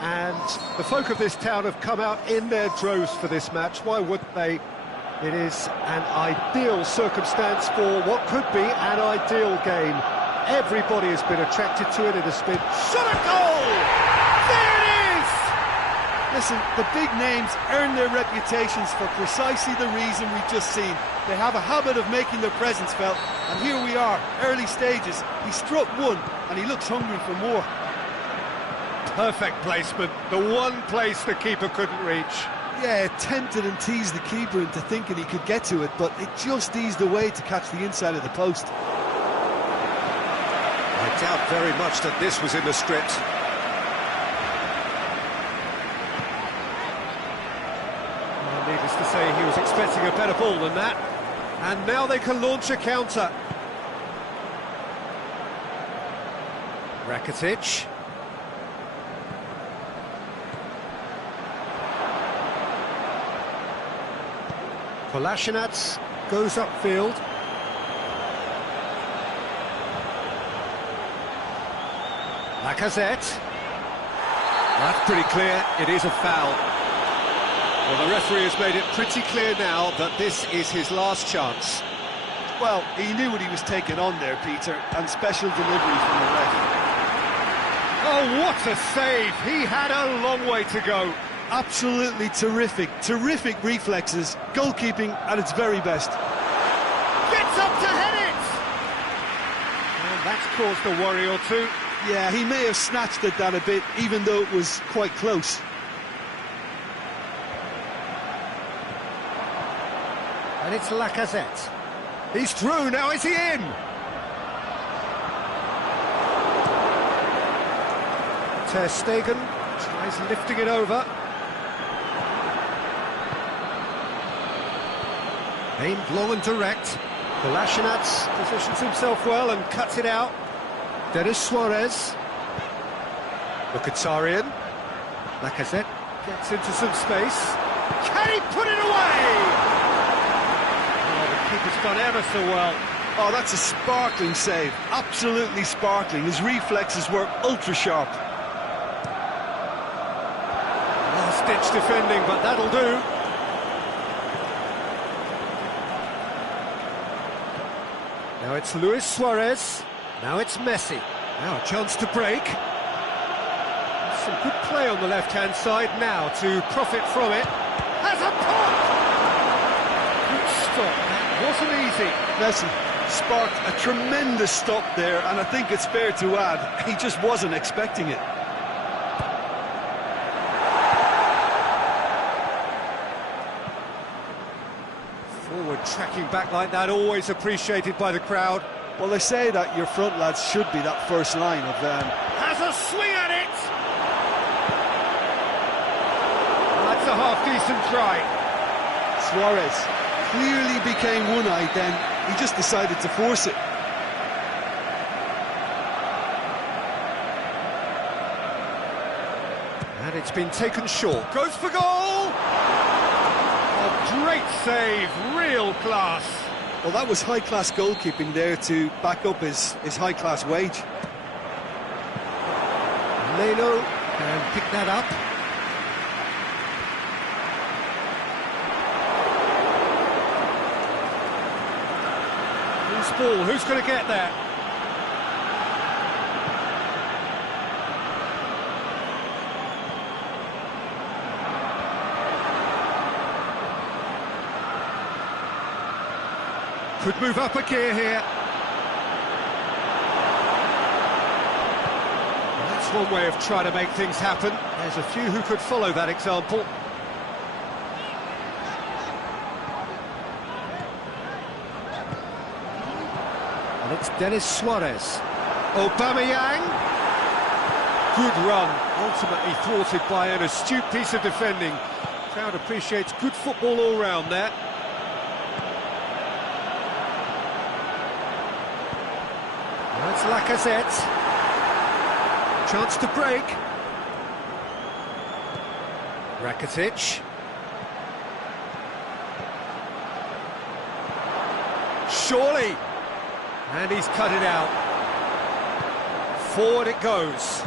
and the folk of this town have come out in their droves for this match. Why wouldn't they? It is an ideal circumstance for what could be an ideal game. Everybody has been attracted to it. It has been shot a goal! There it is! Listen, the big names earn their reputations for precisely the reason we've just seen. They have a habit of making their presence felt, and here we are, early stages. He struck one, and he looks hungry for more. Perfect placement, the one place the keeper couldn't reach. Yeah, it tempted and teased the keeper into thinking he could get to it, but it just eased away to catch the inside of the post. I doubt very much that this was in the script. Well, needless to say, he was expecting a better ball than that. And now they can launch a counter. Rakitic. Kolasinac goes upfield. Lacazette. That's pretty clear, it is a foul. Well, the referee has made it pretty clear now that this is his last chance. Well, he knew what he was taking on there, Peter, and special delivery from the ref. Oh, what a save! He had a long way to go. Absolutely terrific reflexes, goalkeeping at its very best. Gets up to head it! And that's caused a worry or two. Yeah, he may have snatched at that a bit, even though it was quite close. And it's Lacazette. He's through, now is he in? Ter Stegen tries lifting it over. Aimed long and direct. Kolasinac positions himself well and cuts it out. Denis Suarez. Mkhitaryan. Lacazette gets into some space. Can he put it away? Oh, the keeper's done ever so well. Oh, that's a sparkling save. Absolutely sparkling. His reflexes were ultra-sharp. Last-ditch defending, but that'll do. Now it's Luis Suarez. Now it's Messi. Now a chance to break. Some good play on the left-hand side now to profit from it. Has a pop! Good stop. That wasn't easy. Messi sparked a tremendous stop there, and I think it's fair to add, he just wasn't expecting it. Forward tracking back like that, always appreciated by the crowd. Well, they say that your front lads should be that first line of... Has a swing at it! Well, that's a half-decent try. Suarez clearly became one-eyed then. He just decided to force it. And it's been taken short. Goes for goal! A great save, real class. Well, that was high-class goalkeeping there to back up his high-class wage. Leno can pick that up. Who's ball? Who's going to get there? Could move up a gear here. Well, that's one way of trying to make things happen. There's a few who could follow that example. And it's Denis Suarez. Aubameyang. Good run, ultimately thwarted by an astute piece of defending. Crowd appreciates good football all round there. That's Lacazette. Chance to break. Rakitic. Surely! And he's cut it out. Forward it goes.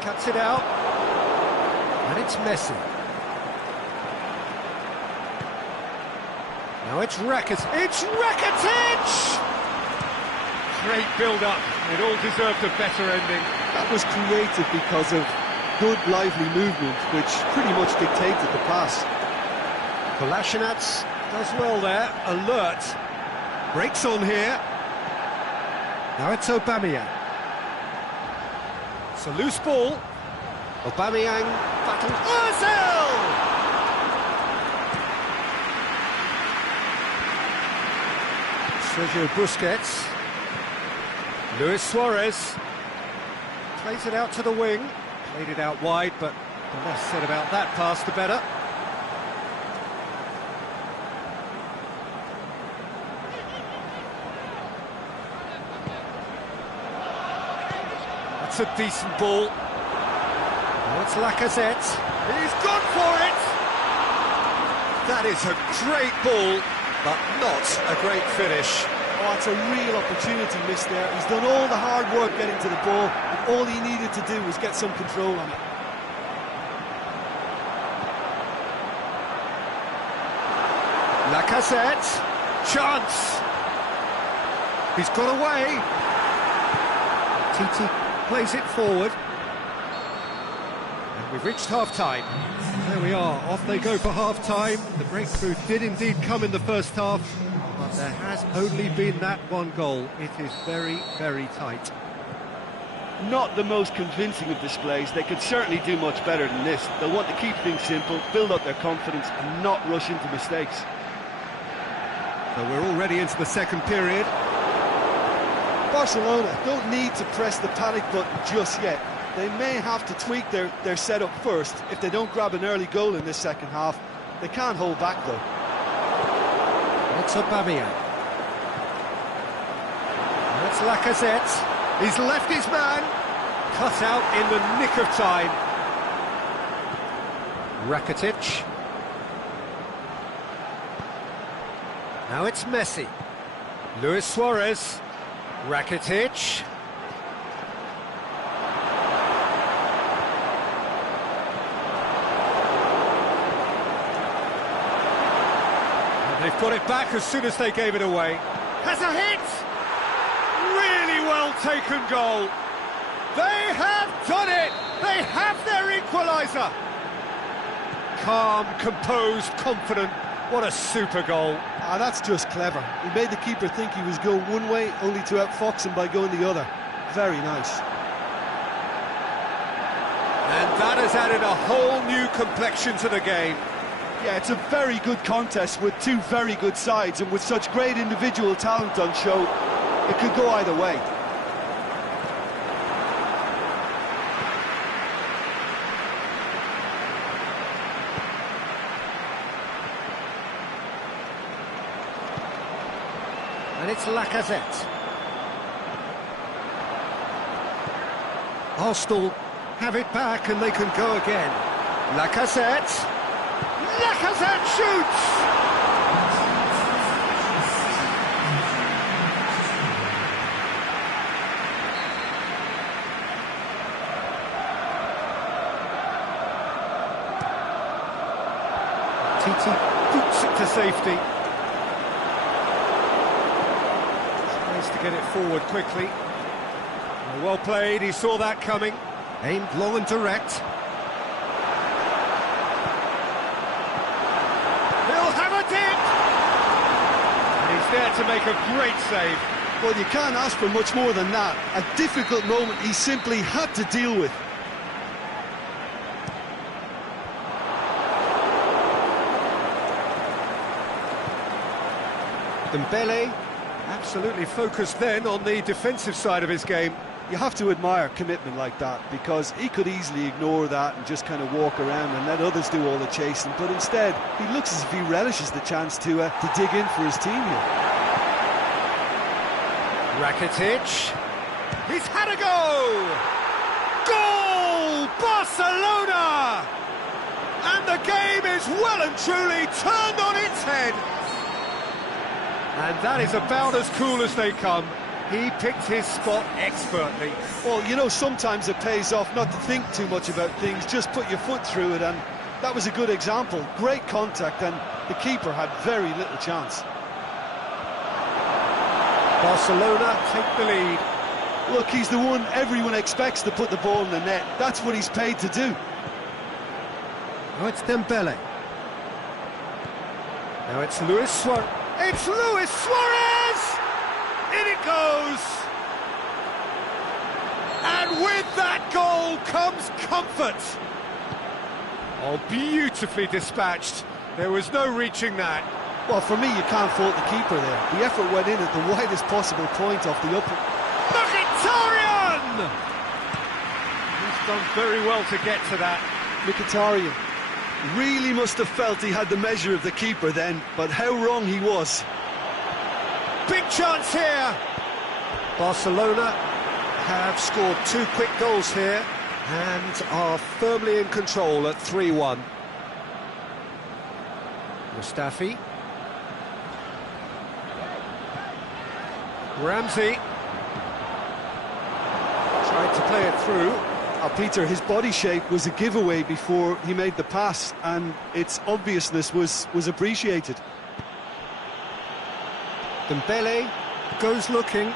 Cuts it out. And it's Messi. Now it's Rakitic! Great build-up. It all deserved a better ending. That was created because of good, lively movement, which pretty much dictated the pass. Kolasinac does well there, alert. Breaks on here. Now it's Aubameyang. It's a loose ball. Aubameyang battle. Ozil! Sergio Busquets. Luis Suarez. Plays it out to the wing. Played it out wide, but the less said about that pass, the better. That's a decent ball. Now it's Lacazette. He's gone for it! That is a great ball, but not a great finish. Oh, it's a real opportunity missed there. He's done all the hard work getting to the ball, and all he needed to do was get some control on it. Lacazette, chance! He's got away. Titi plays it forward. And we've reached half-time. There we are, off they go for half-time. The breakthrough did indeed come in the first half, but there has only been that one goal. It is very, very tight. Not the most convincing of displays. They could certainly do much better than this. They'll want to keep things simple, build up their confidence and not rush into mistakes. So we're already into the second period. Barcelona don't need to press the panic button just yet. They may have to tweak their setup first. If they don't grab an early goal in this second half, they can't hold back though. It's Aubameyang. That's Lacazette. He's left his man. Cut out in the nick of time. Rakitic. Now it's Messi. Luis Suarez. Rakitic. And they've got it back as soon as they gave it away. Has a hit! Really well taken goal. They have done it! They have their equaliser! Calm, composed, confident. What a super goal. Ah, that's just clever. He made the keeper think he was going one way, only to outfox him by going the other. Very nice. And that has added a whole new complexion to the game. Yeah, it's a very good contest with two very good sides, and with such great individual talent on show, it could go either way. And it's Lacazette. Arsenal have it back and they can go again. Lacazette. Lacazette shoots! Titi boots it to safety. Tries to get it forward quickly. Well played, he saw that coming. Aimed long and direct. He'll have a dip! And he's there to make a great save. Well, you can't ask for much more than that. A difficult moment he simply had to deal with. Dembele, absolutely focused then on the defensive side of his game. You have to admire commitment like that, because he could easily ignore that and just kind of walk around and let others do all the chasing, but instead he looks as if he relishes the chance to dig in for his team here. Rakitic, he's had a go! Goal! Barcelona! And the game is has well and truly turned on its head. And that is about as cool as they come. He picked his spot expertly. Well, you know, sometimes it pays off not to think too much about things, just put your foot through it, and that was a good example. Great contact, and the keeper had very little chance. Barcelona take the lead. Look, he's the one everyone expects to put the ball in the net. That's what he's paid to do. Now it's Dembele. Now it's Luis Suarez. It's Luis Suarez! In it goes! And with that goal comes comfort. Oh, beautifully dispatched. There was no reaching that. Well, for me, you can't fault the keeper there. The effort went in at the widest possible point off the upper. Mkhitaryan! He's done very well to get to that. Mkhitaryan really must have felt he had the measure of the keeper then, but how wrong he was. Big chance here. Barcelona have scored 2 quick goals here and are firmly in control at 3-1. Mustafi. Ramsey. Tried to play it through. Peter, his body shape was a giveaway before he made the pass, and its obviousness was appreciated. Dembele goes looking.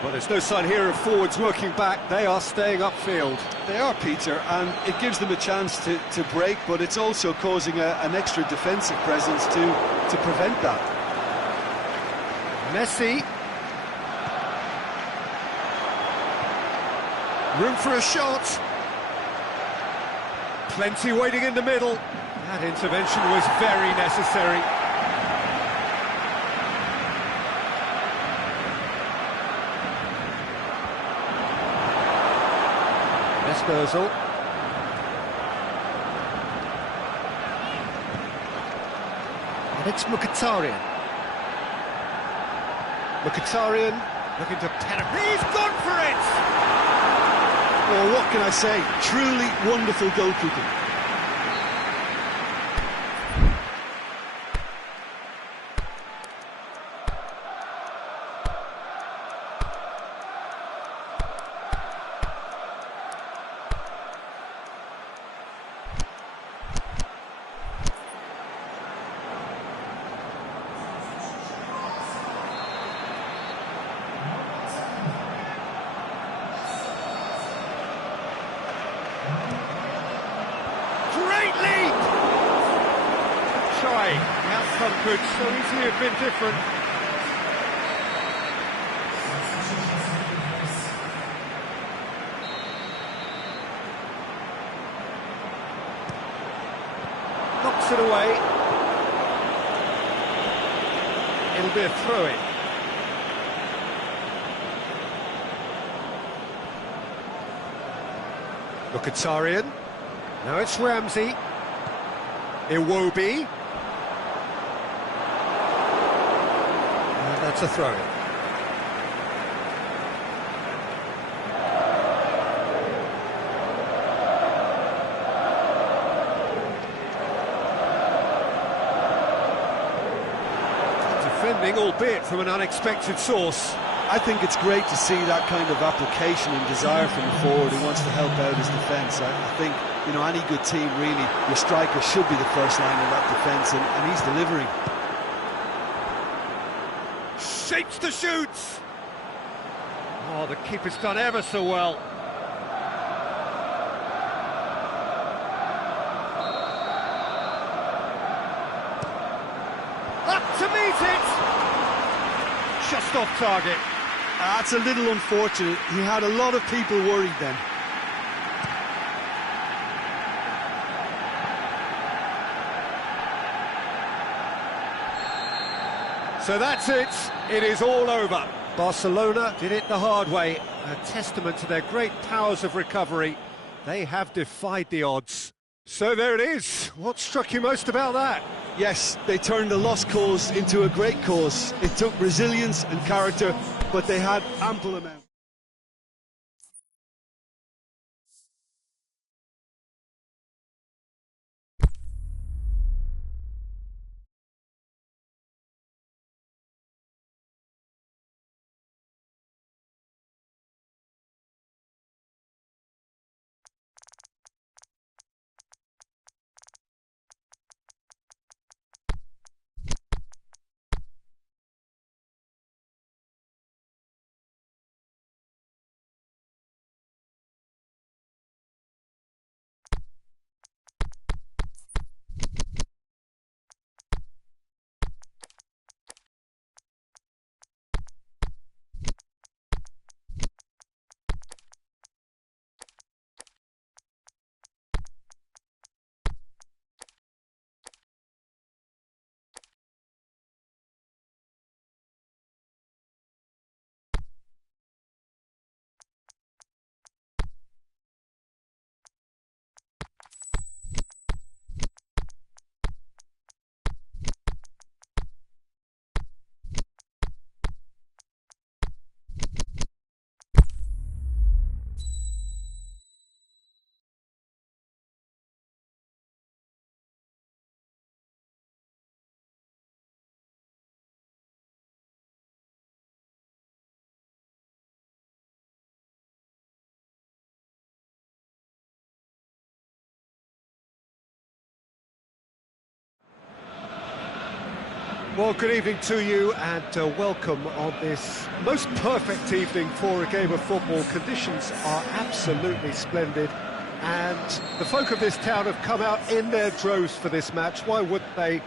Well, there's no sign here of forwards working back. They are staying upfield. They are, Peter, and it gives them a chance to break, but it's also causing an extra defensive presence to prevent that. Messi. Room for a shot. Plenty waiting in the middle. That intervention was very necessary. Özil. And it's Mkhitaryan. Mkhitaryan looking to penetrate. He's gone for it! Well, what can I say? Truly wonderful goalkeeping. The outcome could so easily have been different. Knocks it away. It'll be a throw-in. Mkhitaryan. Now it's Ramsey. Iwobi. That's a throw-in. Defending, albeit from an unexpected source. I think it's great to see that kind of application and desire from a forward who wants to help out his defence. I think, you know, any good team, really, your striker should be the first line in that defence, and he's delivering. Shapes to shoot! Oh, the keeper's done ever so well. Up to meet it! Just off target. That's a little unfortunate. He had a lot of people worried then. So that's it. It is all over. Barcelona did it the hard way. A testament to their great powers of recovery. They have defied the odds. So there it is. What struck you most about that? Yes, they turned a lost cause into a great cause. It took resilience and character, but they had ample amount. Well, good evening to you and welcome on this most perfect evening for a game of football. Conditions are absolutely splendid and the folk of this town have come out in their droves for this match. Why wouldn't they?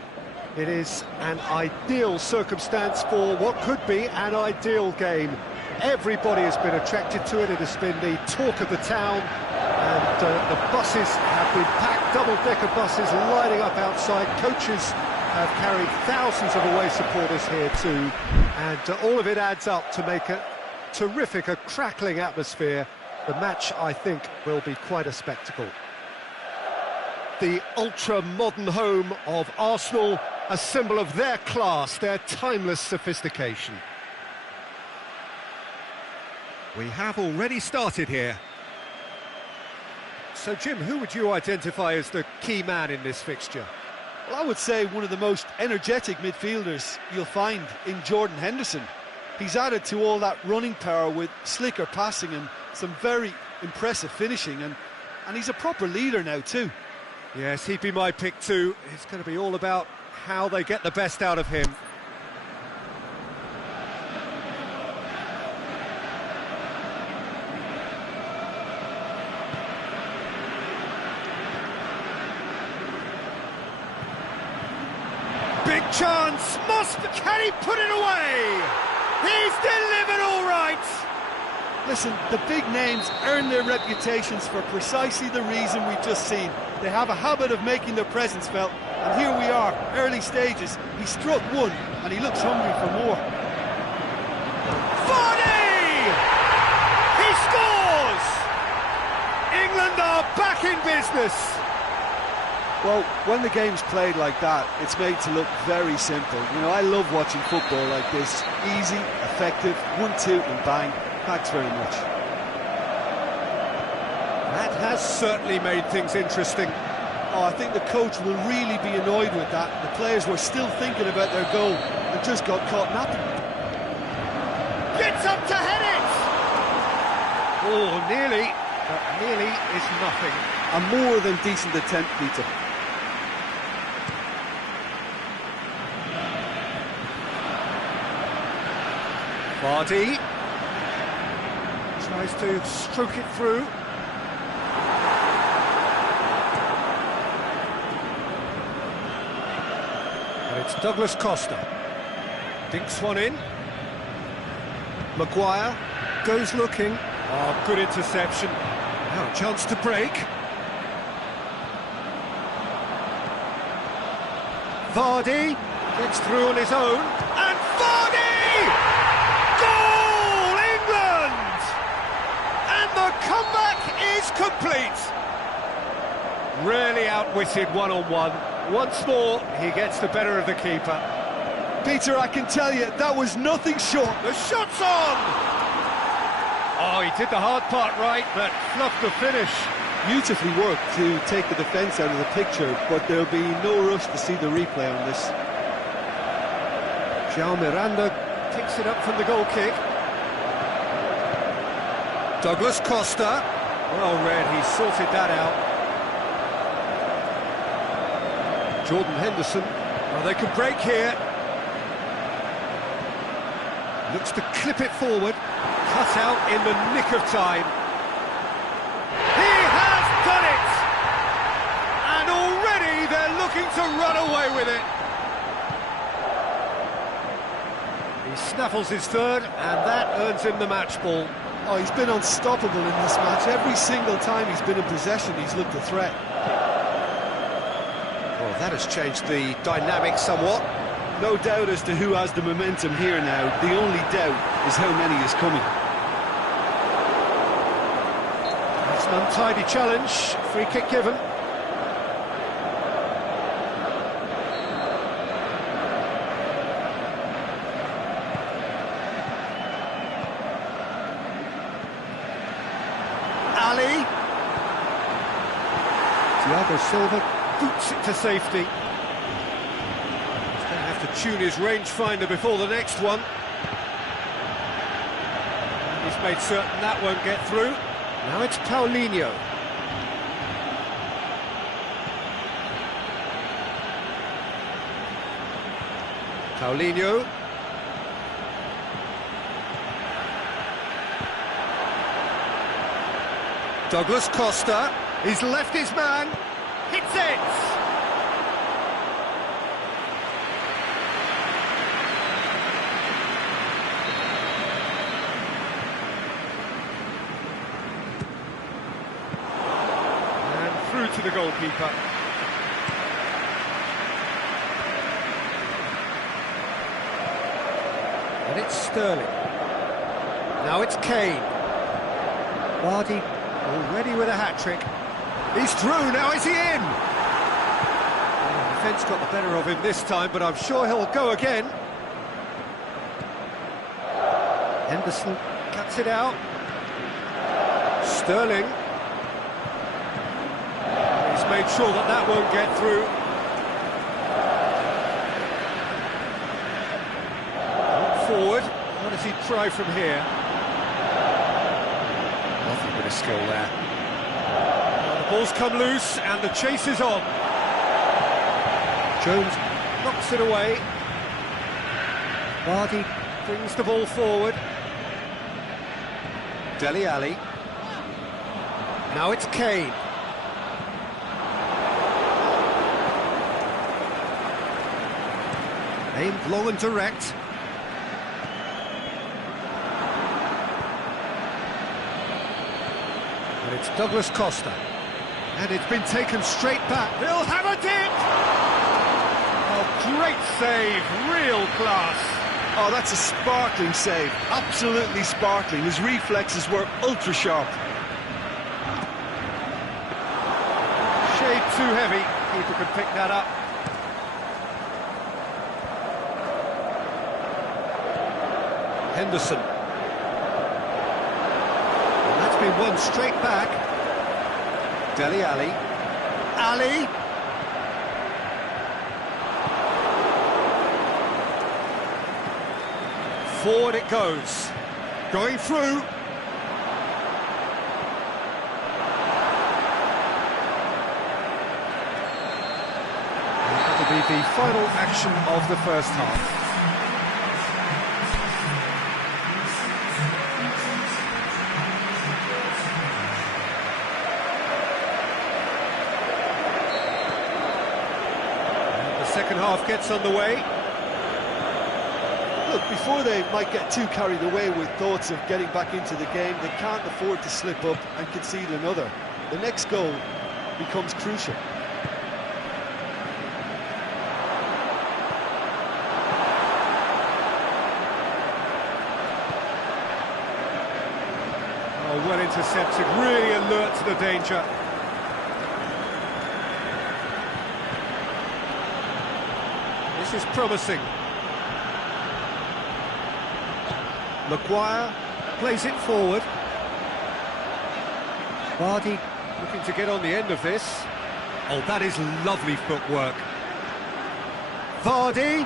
It is an ideal circumstance for what could be an ideal game. Everybody has been attracted to it. It has been the talk of the town, and the buses have been packed, double-decker buses lining up outside. Coaches have carried thousands of away supporters here too, and all of it adds up to make a terrific, a crackling atmosphere. The match, I think, will be quite a spectacle. The ultra-modern home of Arsenal, a symbol of their class, their timeless sophistication. We have already started here. So, Jim, who would you identify as the key man in this fixture? Well, I would say one of the most energetic midfielders you'll find in Jordan Henderson. He's added to all that running power with slicker passing and some very impressive finishing, and he's a proper leader now too. Yes, he'd be my pick too. It's going to be all about how they get the best out of him. Big chance, can he put it away? He's delivered all right! Listen, the big names earn their reputations for precisely the reason we've just seen. They have a habit of making their presence felt, and here we are, early stages. He struck one, and he looks hungry for more. Vardy! He scores! England are back in business! Well, when the game's played like that, it's made to look very simple. You know, I love watching football like this. Easy, effective, 1-2 and bang. Thanks very much. That has certainly made things interesting. Oh, I think the coach will really be annoyed with that. The players were still thinking about their goal and just got caught napping. Gets up to head it! Oh, nearly, but nearly is nothing. A more than decent attempt, Peter. Vardy tries to stroke it through. And it's Douglas Costa. Dinks one in. Maguire goes looking. Oh, good interception. Now a chance to break. Vardy gets through on his own. And Vardy! Goal, England! And the comeback is complete. Really outwitted one-on-one. Once more, he gets the better of the keeper. Peter, I can tell you, that was nothing short. The shot's on! Oh, he did the hard part right, but fluffed the finish. Beautifully worked to take the defence out of the picture, but there'll be no rush to see the replay on this. João Miranda picks it up from the goal kick. Douglas Costa. Well read, he sorted that out. Jordan Henderson. Well, they could break here. Looks to clip it forward. Cut out in the nick of time. He has done it! And already they're looking to run away with it. He snaffles his third, and that earns him the match ball. Oh, he's been unstoppable in this match. Every single time he's been in possession, he's looked a threat. Well, that has changed the dynamic somewhat. No doubt as to who has the momentum here now. The only doubt is how many is coming. That's an untidy challenge. Free kick given. Ali. Thiago Silva boots it to safety. To tune his rangefinder before the next one. He's made certain that won't get through. Now it's Paulinho. Paulinho. Douglas Costa. He's left his man. Hits it! Through to the goalkeeper. And it's Sterling. Now it's Kane. Vardy already with a hat-trick. He's through, now is he in? The defence got the better of him this time, but I'm sure he'll go again. Henderson cuts it out. Sterling. Made sure that that won't get through. Forward. What does he try from here? Nothing but a skill there. The ball's come loose and the chase is on. Jones knocks it away. Vardy brings the ball forward. Dele Alli. Now it's Kane. Aimed long and direct. And it's Douglas Costa. And it's been taken straight back. They'll have a dip! Oh, great save, real class. Oh, that's a sparkling save, absolutely sparkling. His reflexes were ultra sharp. Shade too heavy, keeper could pick that up. Henderson. And that's been won straight back. Dele Alli. Ali. Forward it goes. Going through. That'll be the final action of the first half. Second half gets underway. Look, before they might get too carried away with thoughts of getting back into the game, they can't afford to slip up and concede another. The next goal becomes crucial. Oh, well intercepted, really alert to the danger. This is promising. Maguire plays it forward. Vardy looking to get on the end of this. Oh, that is lovely footwork. Vardy.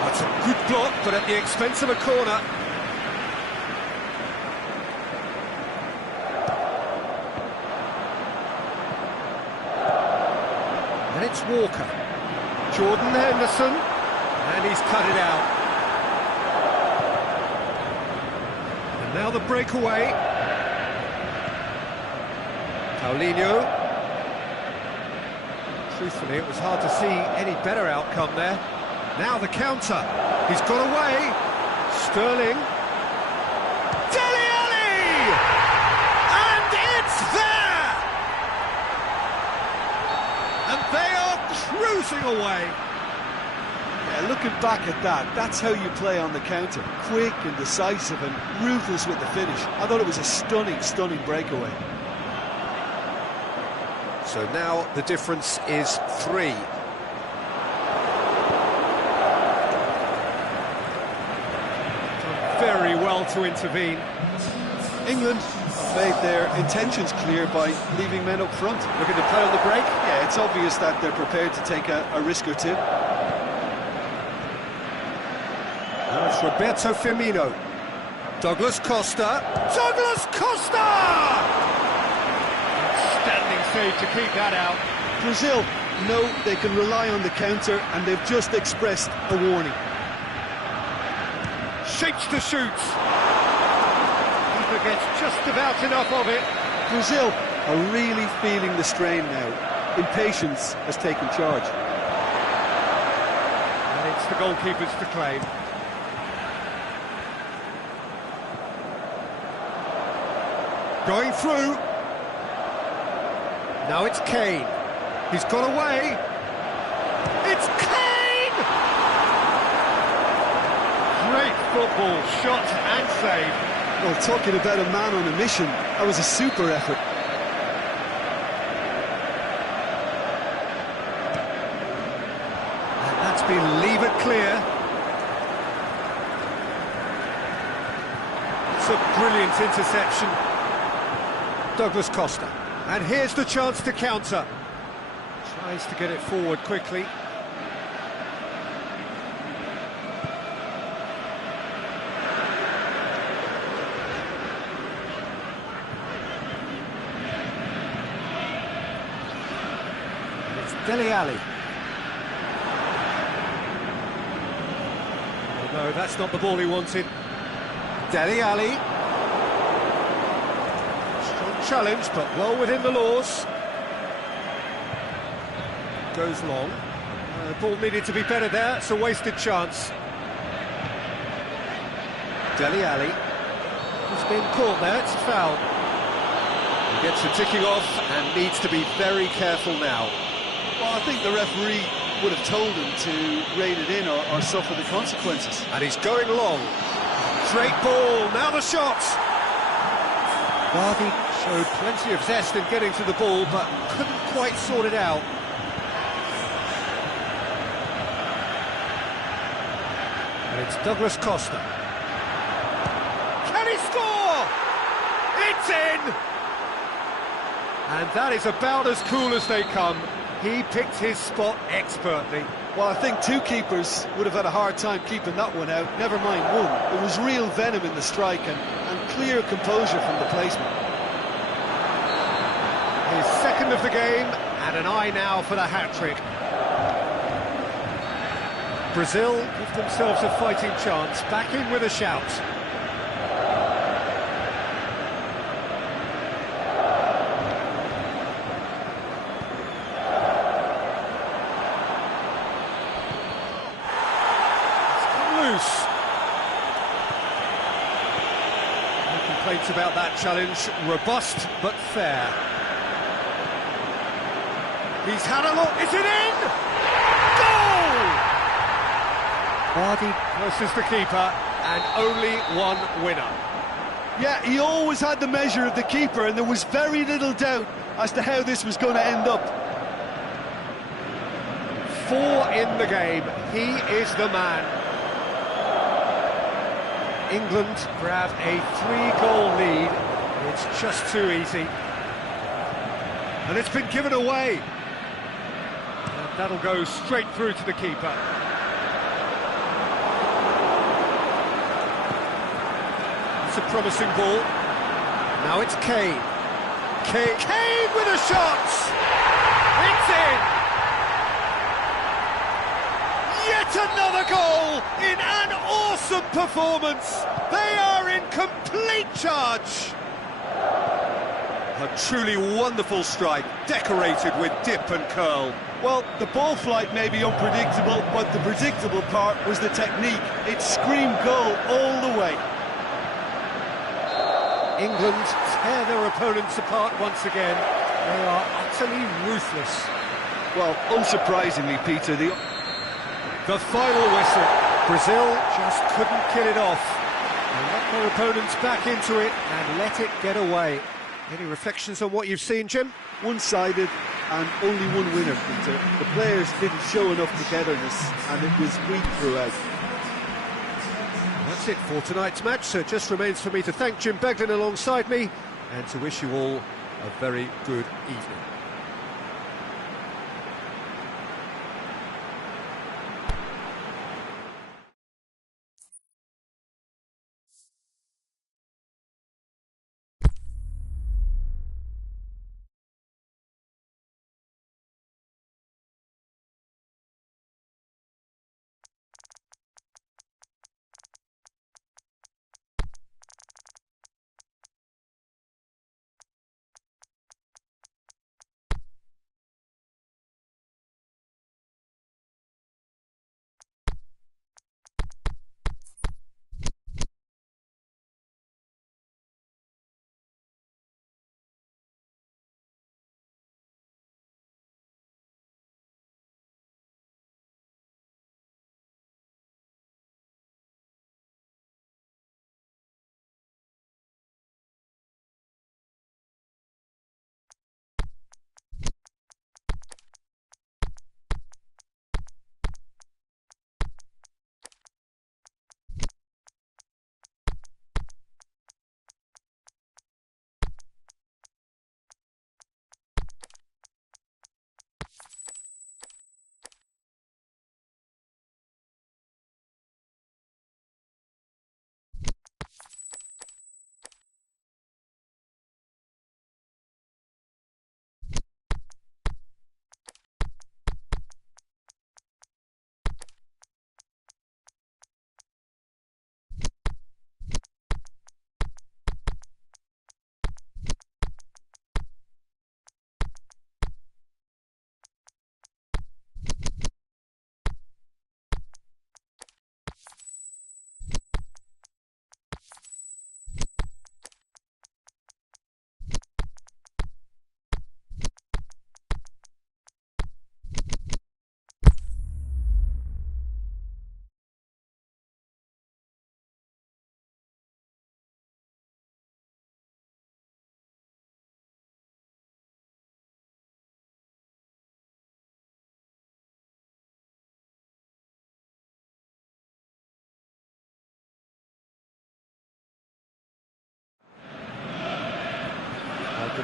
That's a good block, but at the expense of a corner. And it's Walker. Jordan Henderson, and he's cut it out. And now the breakaway. Paulinho. Truthfully, it was hard to see any better outcome there. Now the counter. He's got away. Sterling. Dele Alli! And it's there! And they are cruising away. Yeah, looking back at that, that's how you play on the counter. Quick and decisive and ruthless with the finish. I thought it was a stunning, stunning breakaway. So now the difference is 3. Done very well to intervene. England made their intentions clear by leaving men up front. Looking to play on the break. Yeah, it's obvious that they're prepared to take a risk or two. Now it's Roberto Firmino. Douglas Costa. Douglas Costa! Standing save to keep that out. Brazil know they can rely on the counter, and they've just expressed a warning. Shapes to shoot. Keeper gets just about enough of it. Brazil are really feeling the strain now. Impatience has taken charge. And it's the goalkeepers to claim. Going through. Now it's Kane. He's got away. It's Kane! Great football, shot and save. Well, talking about a man on a mission, that was a super effort. And that's been levered clear. It's a brilliant interception. Douglas Costa. And here's the chance to counter. Tries to get it forward quickly. It's Dele Alli. Oh, no, that's not the ball he wanted. Dele Alli. Strong challenge, but well within the laws. Goes long. The ball needed to be better there. It's a wasted chance. Dele Alli. He's been caught there. It's a foul. He gets the ticking off and needs to be very careful now. Well, I think the referee would have told him to rein it in or suffer the consequences. And he's going long. Straight ball. Now the shot. Vardy showed plenty of zest in getting to the ball, but couldn't quite sort it out. And it's Douglas Costa. Can he score? It's in! And that is about as cool as they come. He picked his spot expertly. Well, I think two keepers would have had a hard time keeping that one out, never mind one. There was real venom in the strike and clear composure from the placement. His second of the game, and an eye now for the hat-trick. Brazil give themselves a fighting chance, back in with a shout. It's come loose. No complaints about that challenge, robust but fair. He's had a look, is it in? Goal! Vardy versus the keeper, and only one winner. Yeah, he always had the measure of the keeper, and there was very little doubt as to how this was going to end up. 4 in the game. He is the man. England grab a 3-goal lead. It's just too easy. And it's been given away. And that'll go straight through to the keeper. It's a promising ball. Now it's Kane. Kane with a shot! It's in! Yet another goal in an awesome performance! They are in complete charge! A truly wonderful strike, decorated with dip and curl. Well, the ball flight may be unpredictable, but the predictable part was the technique. It screamed goal all the way. England tear their opponents apart once again. They are utterly ruthless. Well, unsurprisingly, Peter, the final whistle. Brazil just couldn't kill it off. They let their opponents back into it and let it get away. Any reflections on what you've seen, Jim? One-sided and only one winner, Peter. The players didn't show enough togetherness, and it was weak throughout. That's it for tonight's match, so it just remains for me to thank Jim Beglin alongside me and to wish you all a very good evening.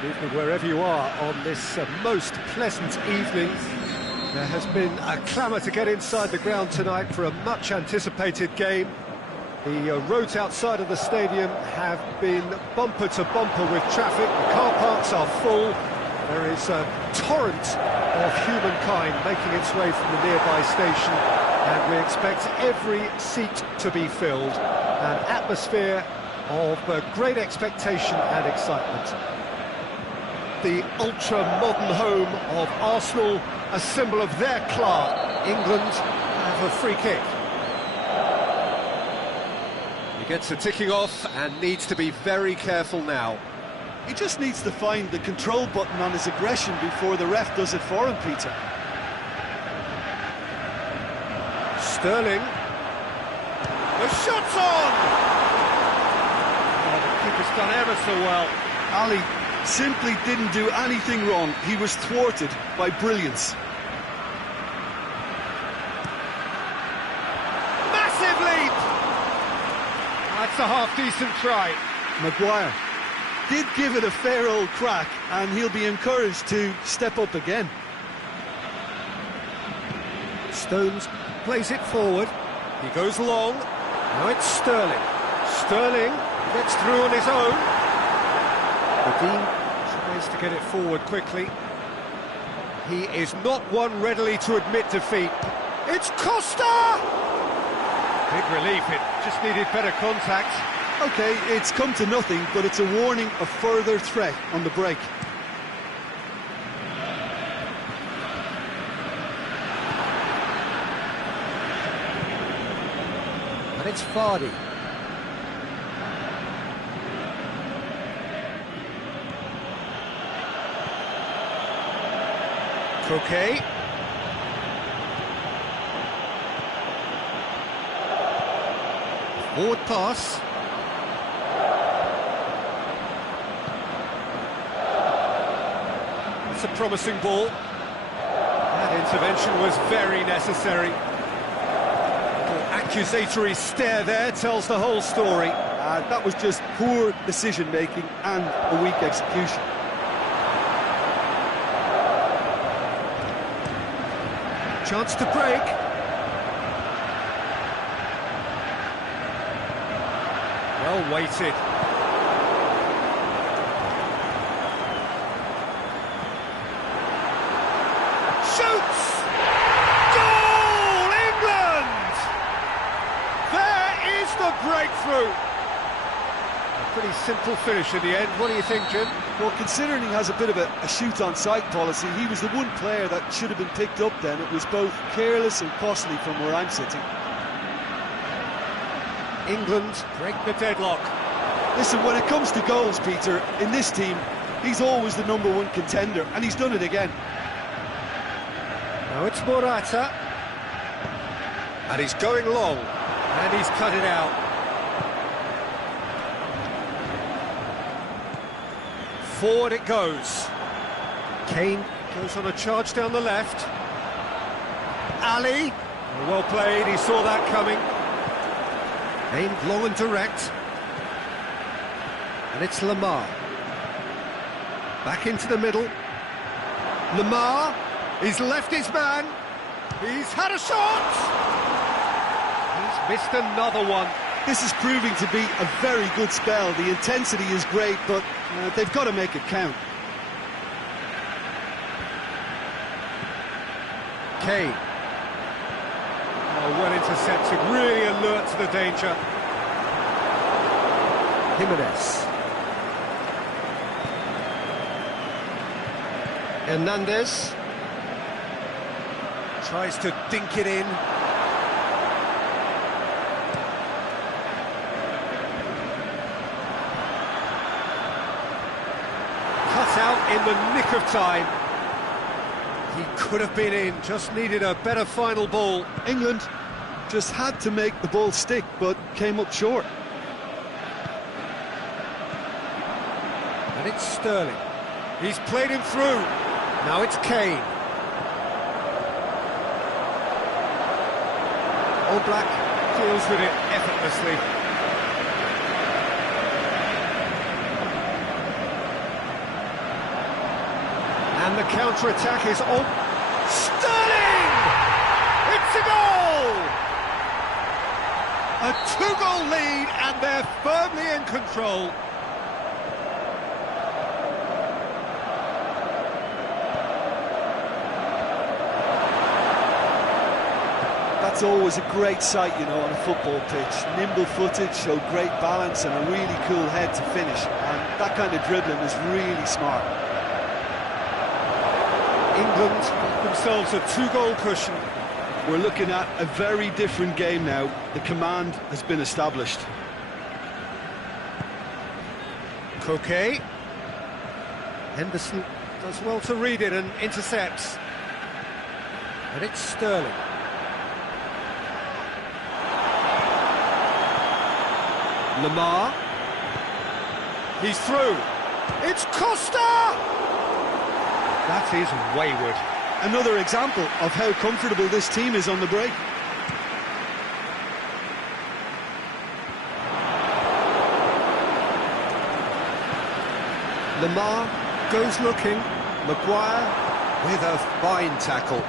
Good evening wherever you are on this most pleasant evening. There has been a clamour to get inside the ground tonight for a much anticipated game. The roads outside of the stadium have been bumper to bumper with traffic. The car parks are full. There is a torrent of humankind making its way from the nearby station, and we expect every seat to be filled. An atmosphere of great expectation and excitement. The ultra-modern home of Arsenal, a symbol of their class. England have a free kick. He gets the ticking off and needs to be very careful now. He just needs to find the control button on his aggression before the ref does it for him, Peter. Sterling. The shot's on! Oh, the keeper's done ever so well. Ali simply didn't do anything wrong. He was thwarted by brilliance. Massive leap! That's a half-decent try. Maguire did give it a fair old crack, and he'll be encouraged to step up again. Stones plays it forward. He goes long. Now it's Sterling. Sterling gets through on his own. Dean tries to get it forward quickly. He is not one readily to admit defeat. It's Costa! Big relief, it just needed better contact. OK, it's come to nothing, but it's a warning of further threat on the break. And it's Vardy. Koke. Forward pass. It's a promising ball. That intervention was very necessary. The accusatory stare there tells the whole story. That was just poor decision-making and a weak execution. Chance to break. Well weighted. Shoots! Goal! England! There is the breakthrough. A pretty simple finish in the end. What do you think, Jim? Well, considering he has a bit of a shoot-on-sight policy, he was the one player that should have been picked up then. It was both careless and costly from where I'm sitting. England break the deadlock. Listen, when it comes to goals, Peter, in this team, he's always the #1 contender, and he's done it again. Now it's Morata. And he's going long. And he's cut it out. Forward it goes. Kane goes on a charge down the left. Ali. Well played, he saw that coming. Aimed long and direct. And it's Lamar. Back into the middle. Lamar. He's left his man. He's had a shot. He's missed another one. This is proving to be a very good spell. The intensity is great, but they've got to make it count. Kane. Oh, well intercepted, really alert to the danger. Jimenez. Hernandez. Tries to dink it in. Cut out in the nick of time. He could have been in, just needed a better final ball. England just had to make the ball stick, but came up short. And it's Sterling. He's played him through. Now it's Kane. All Black deals with it effortlessly. the counter-attack is on. Sterling! It's a goal! A two-goal lead, and they're firmly in control. That's always a great sight, you know, on a football pitch. Nimble-footed, showed great balance and a really cool head to finish. And that kind of dribbling is really smart. England got themselves a two-goal cushion. We're looking at a very different game now. The command has been established. Koke. Henderson does well to read it and intercepts. And it's Sterling. Lamar. He's through. It's Costa! That is wayward. Another example of how comfortable this team is on the break. Lamar goes looking. Maguire with a fine tackle.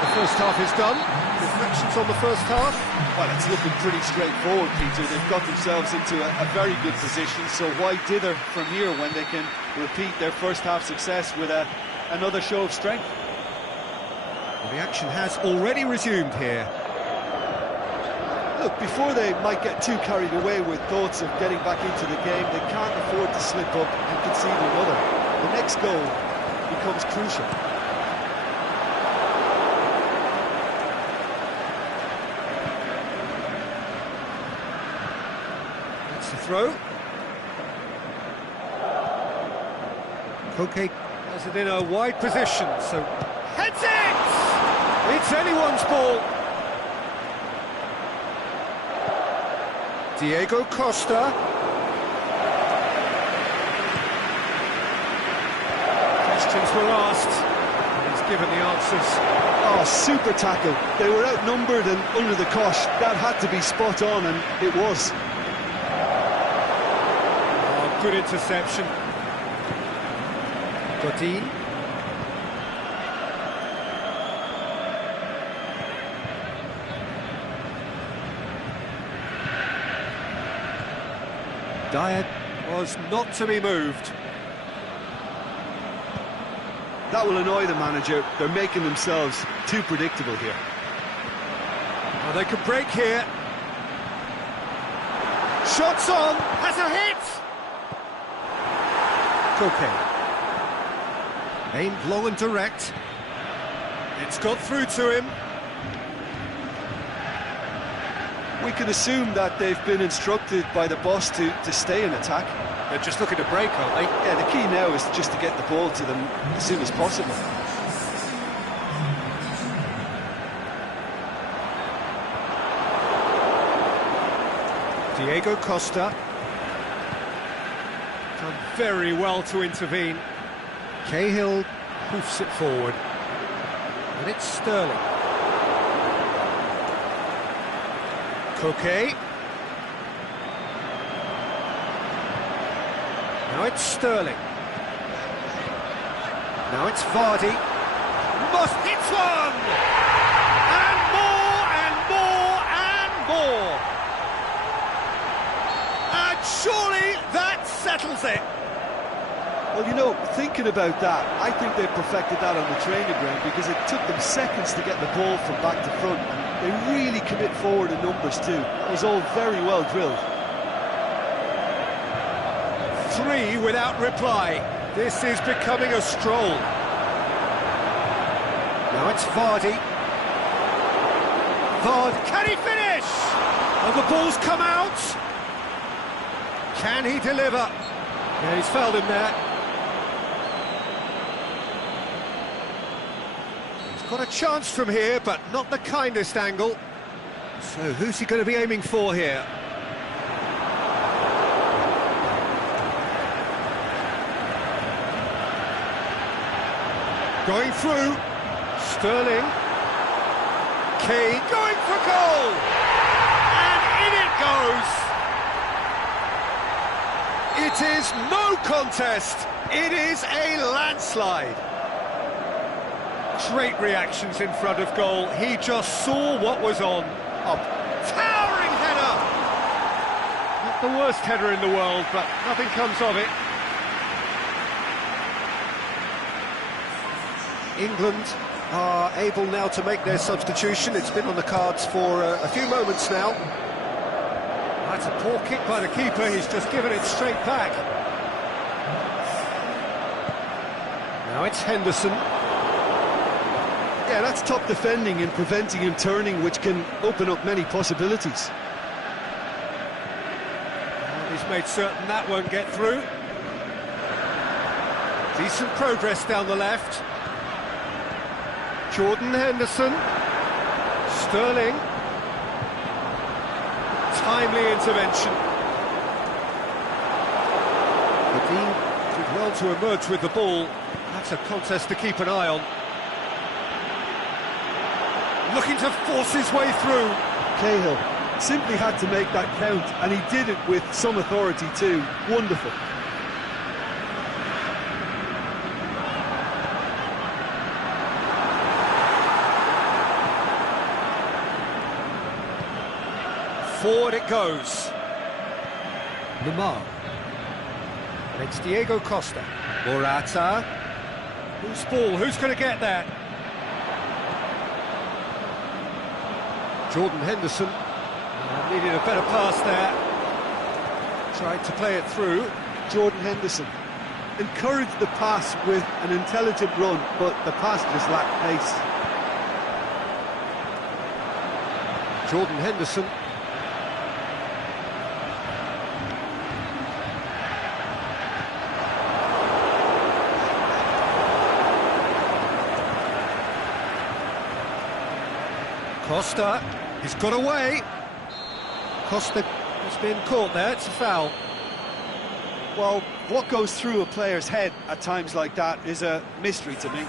The first half is done. Reflections on the first half? Well, it's looking pretty straightforward, Peter. They've got themselves into a very good position, so why dither from here when they can repeat their first half success with another show of strength? Well, the action has already resumed here. Look, before they might get too carried away with thoughts of getting back into the game, they can't afford to slip up and concede another. The next goal becomes crucial. That's the throw. Koke has it in a wide position, so heads it! It's anyone's ball. Diego Costa. Questions were asked, and he's given the answers. Oh, super tackle. They were outnumbered and under the cosh. That had to be spot on, and it was. Oh, good interception. Godin. Dyer was not to be moved. That will annoy the manager. They're making themselves too predictable here. Well, they could break here. Shots on, has a hit! Koke. Aimed low and direct. It's got through to him. We can assume that they've been instructed by the boss to stay in attack. They're just looking to break, aren't they? Yeah, the key now is just to get the ball to them as soon as possible. Diego Costa. Done very well to intervene. Cahill hoofs it forward. And it's Sterling. Koke. Now it's Sterling. Now it's Vardy. Must hits one! And more and more and more! And surely that settles it! Well, you know, thinking about that, I think they perfected that on the training ground because it took them seconds to get the ball from back to front, and they really commit forward in numbers too. It was all very well drilled. 3 without reply. This is becoming a stroll. Now it's Vardy. Vardy, can he finish? Oh, the ball's come out. Can he deliver? Yeah, he's fouled him there. He's got a chance from here, but not the kindest angle. So who's he going to be aiming for here? Going through. Sterling. Kane going for goal. And in it goes. It is no contest. It is a landslide. Great reactions in front of goal. He just saw what was on. A towering header. Not the worst header in the world, but nothing comes of it. England are able now to make their substitution. It's been on the cards for a few moments now. That's a poor kick by the keeper. He's just given it straight back. Now it's Henderson. Yeah, that's top defending and preventing him turning, which can open up many possibilities. And he's made certain that won't get through. Decent progress down the left. Jordan Henderson. Sterling. Timely intervention. The Dean did well to emerge with the ball. That's a contest to keep an eye on. Looking to force his way through. Cahill simply had to make that count, and he did it with some authority too. Wonderful. Forward it goes. Lamar. And it's Diego Costa. Morata. Whose ball? Who's going to get that? Jordan Henderson. Needed a better pass there. Tried to play it through. Jordan Henderson encouraged the pass with an intelligent run, but the pass just lacked pace. Jordan Henderson. Costa, he's got away. Costa has been caught there, it's a foul. Well, what goes through a player's head at times like that is a mystery to me.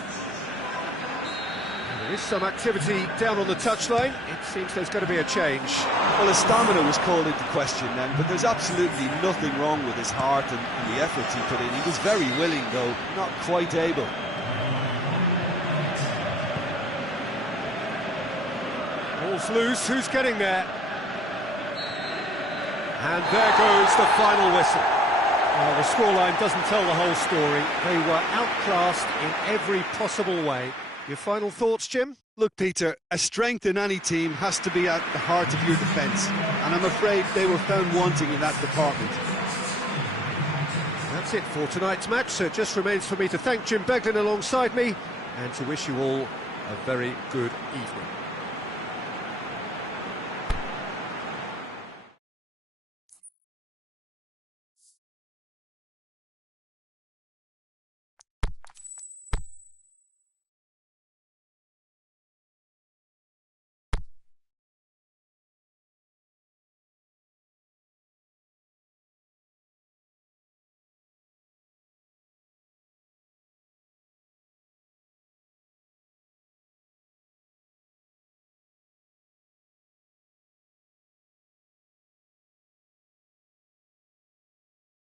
There is some activity down on the touchline. It seems there's going to be a change. Well, his stamina was called into question then, but there's absolutely nothing wrong with his heart and the effort he put in. He was very willing, though, not quite able. Ball's loose, who's getting there? And there goes the final whistle. Well, the scoreline doesn't tell the whole story. They were outclassed in every possible way. Your final thoughts, Jim? Look, Peter, a strength in any team has to be at the heart of your defence, and I'm afraid they were found wanting in that department. That's it for tonight's match, so it just remains for me to thank Jim Beglin alongside me and to wish you all a very good evening.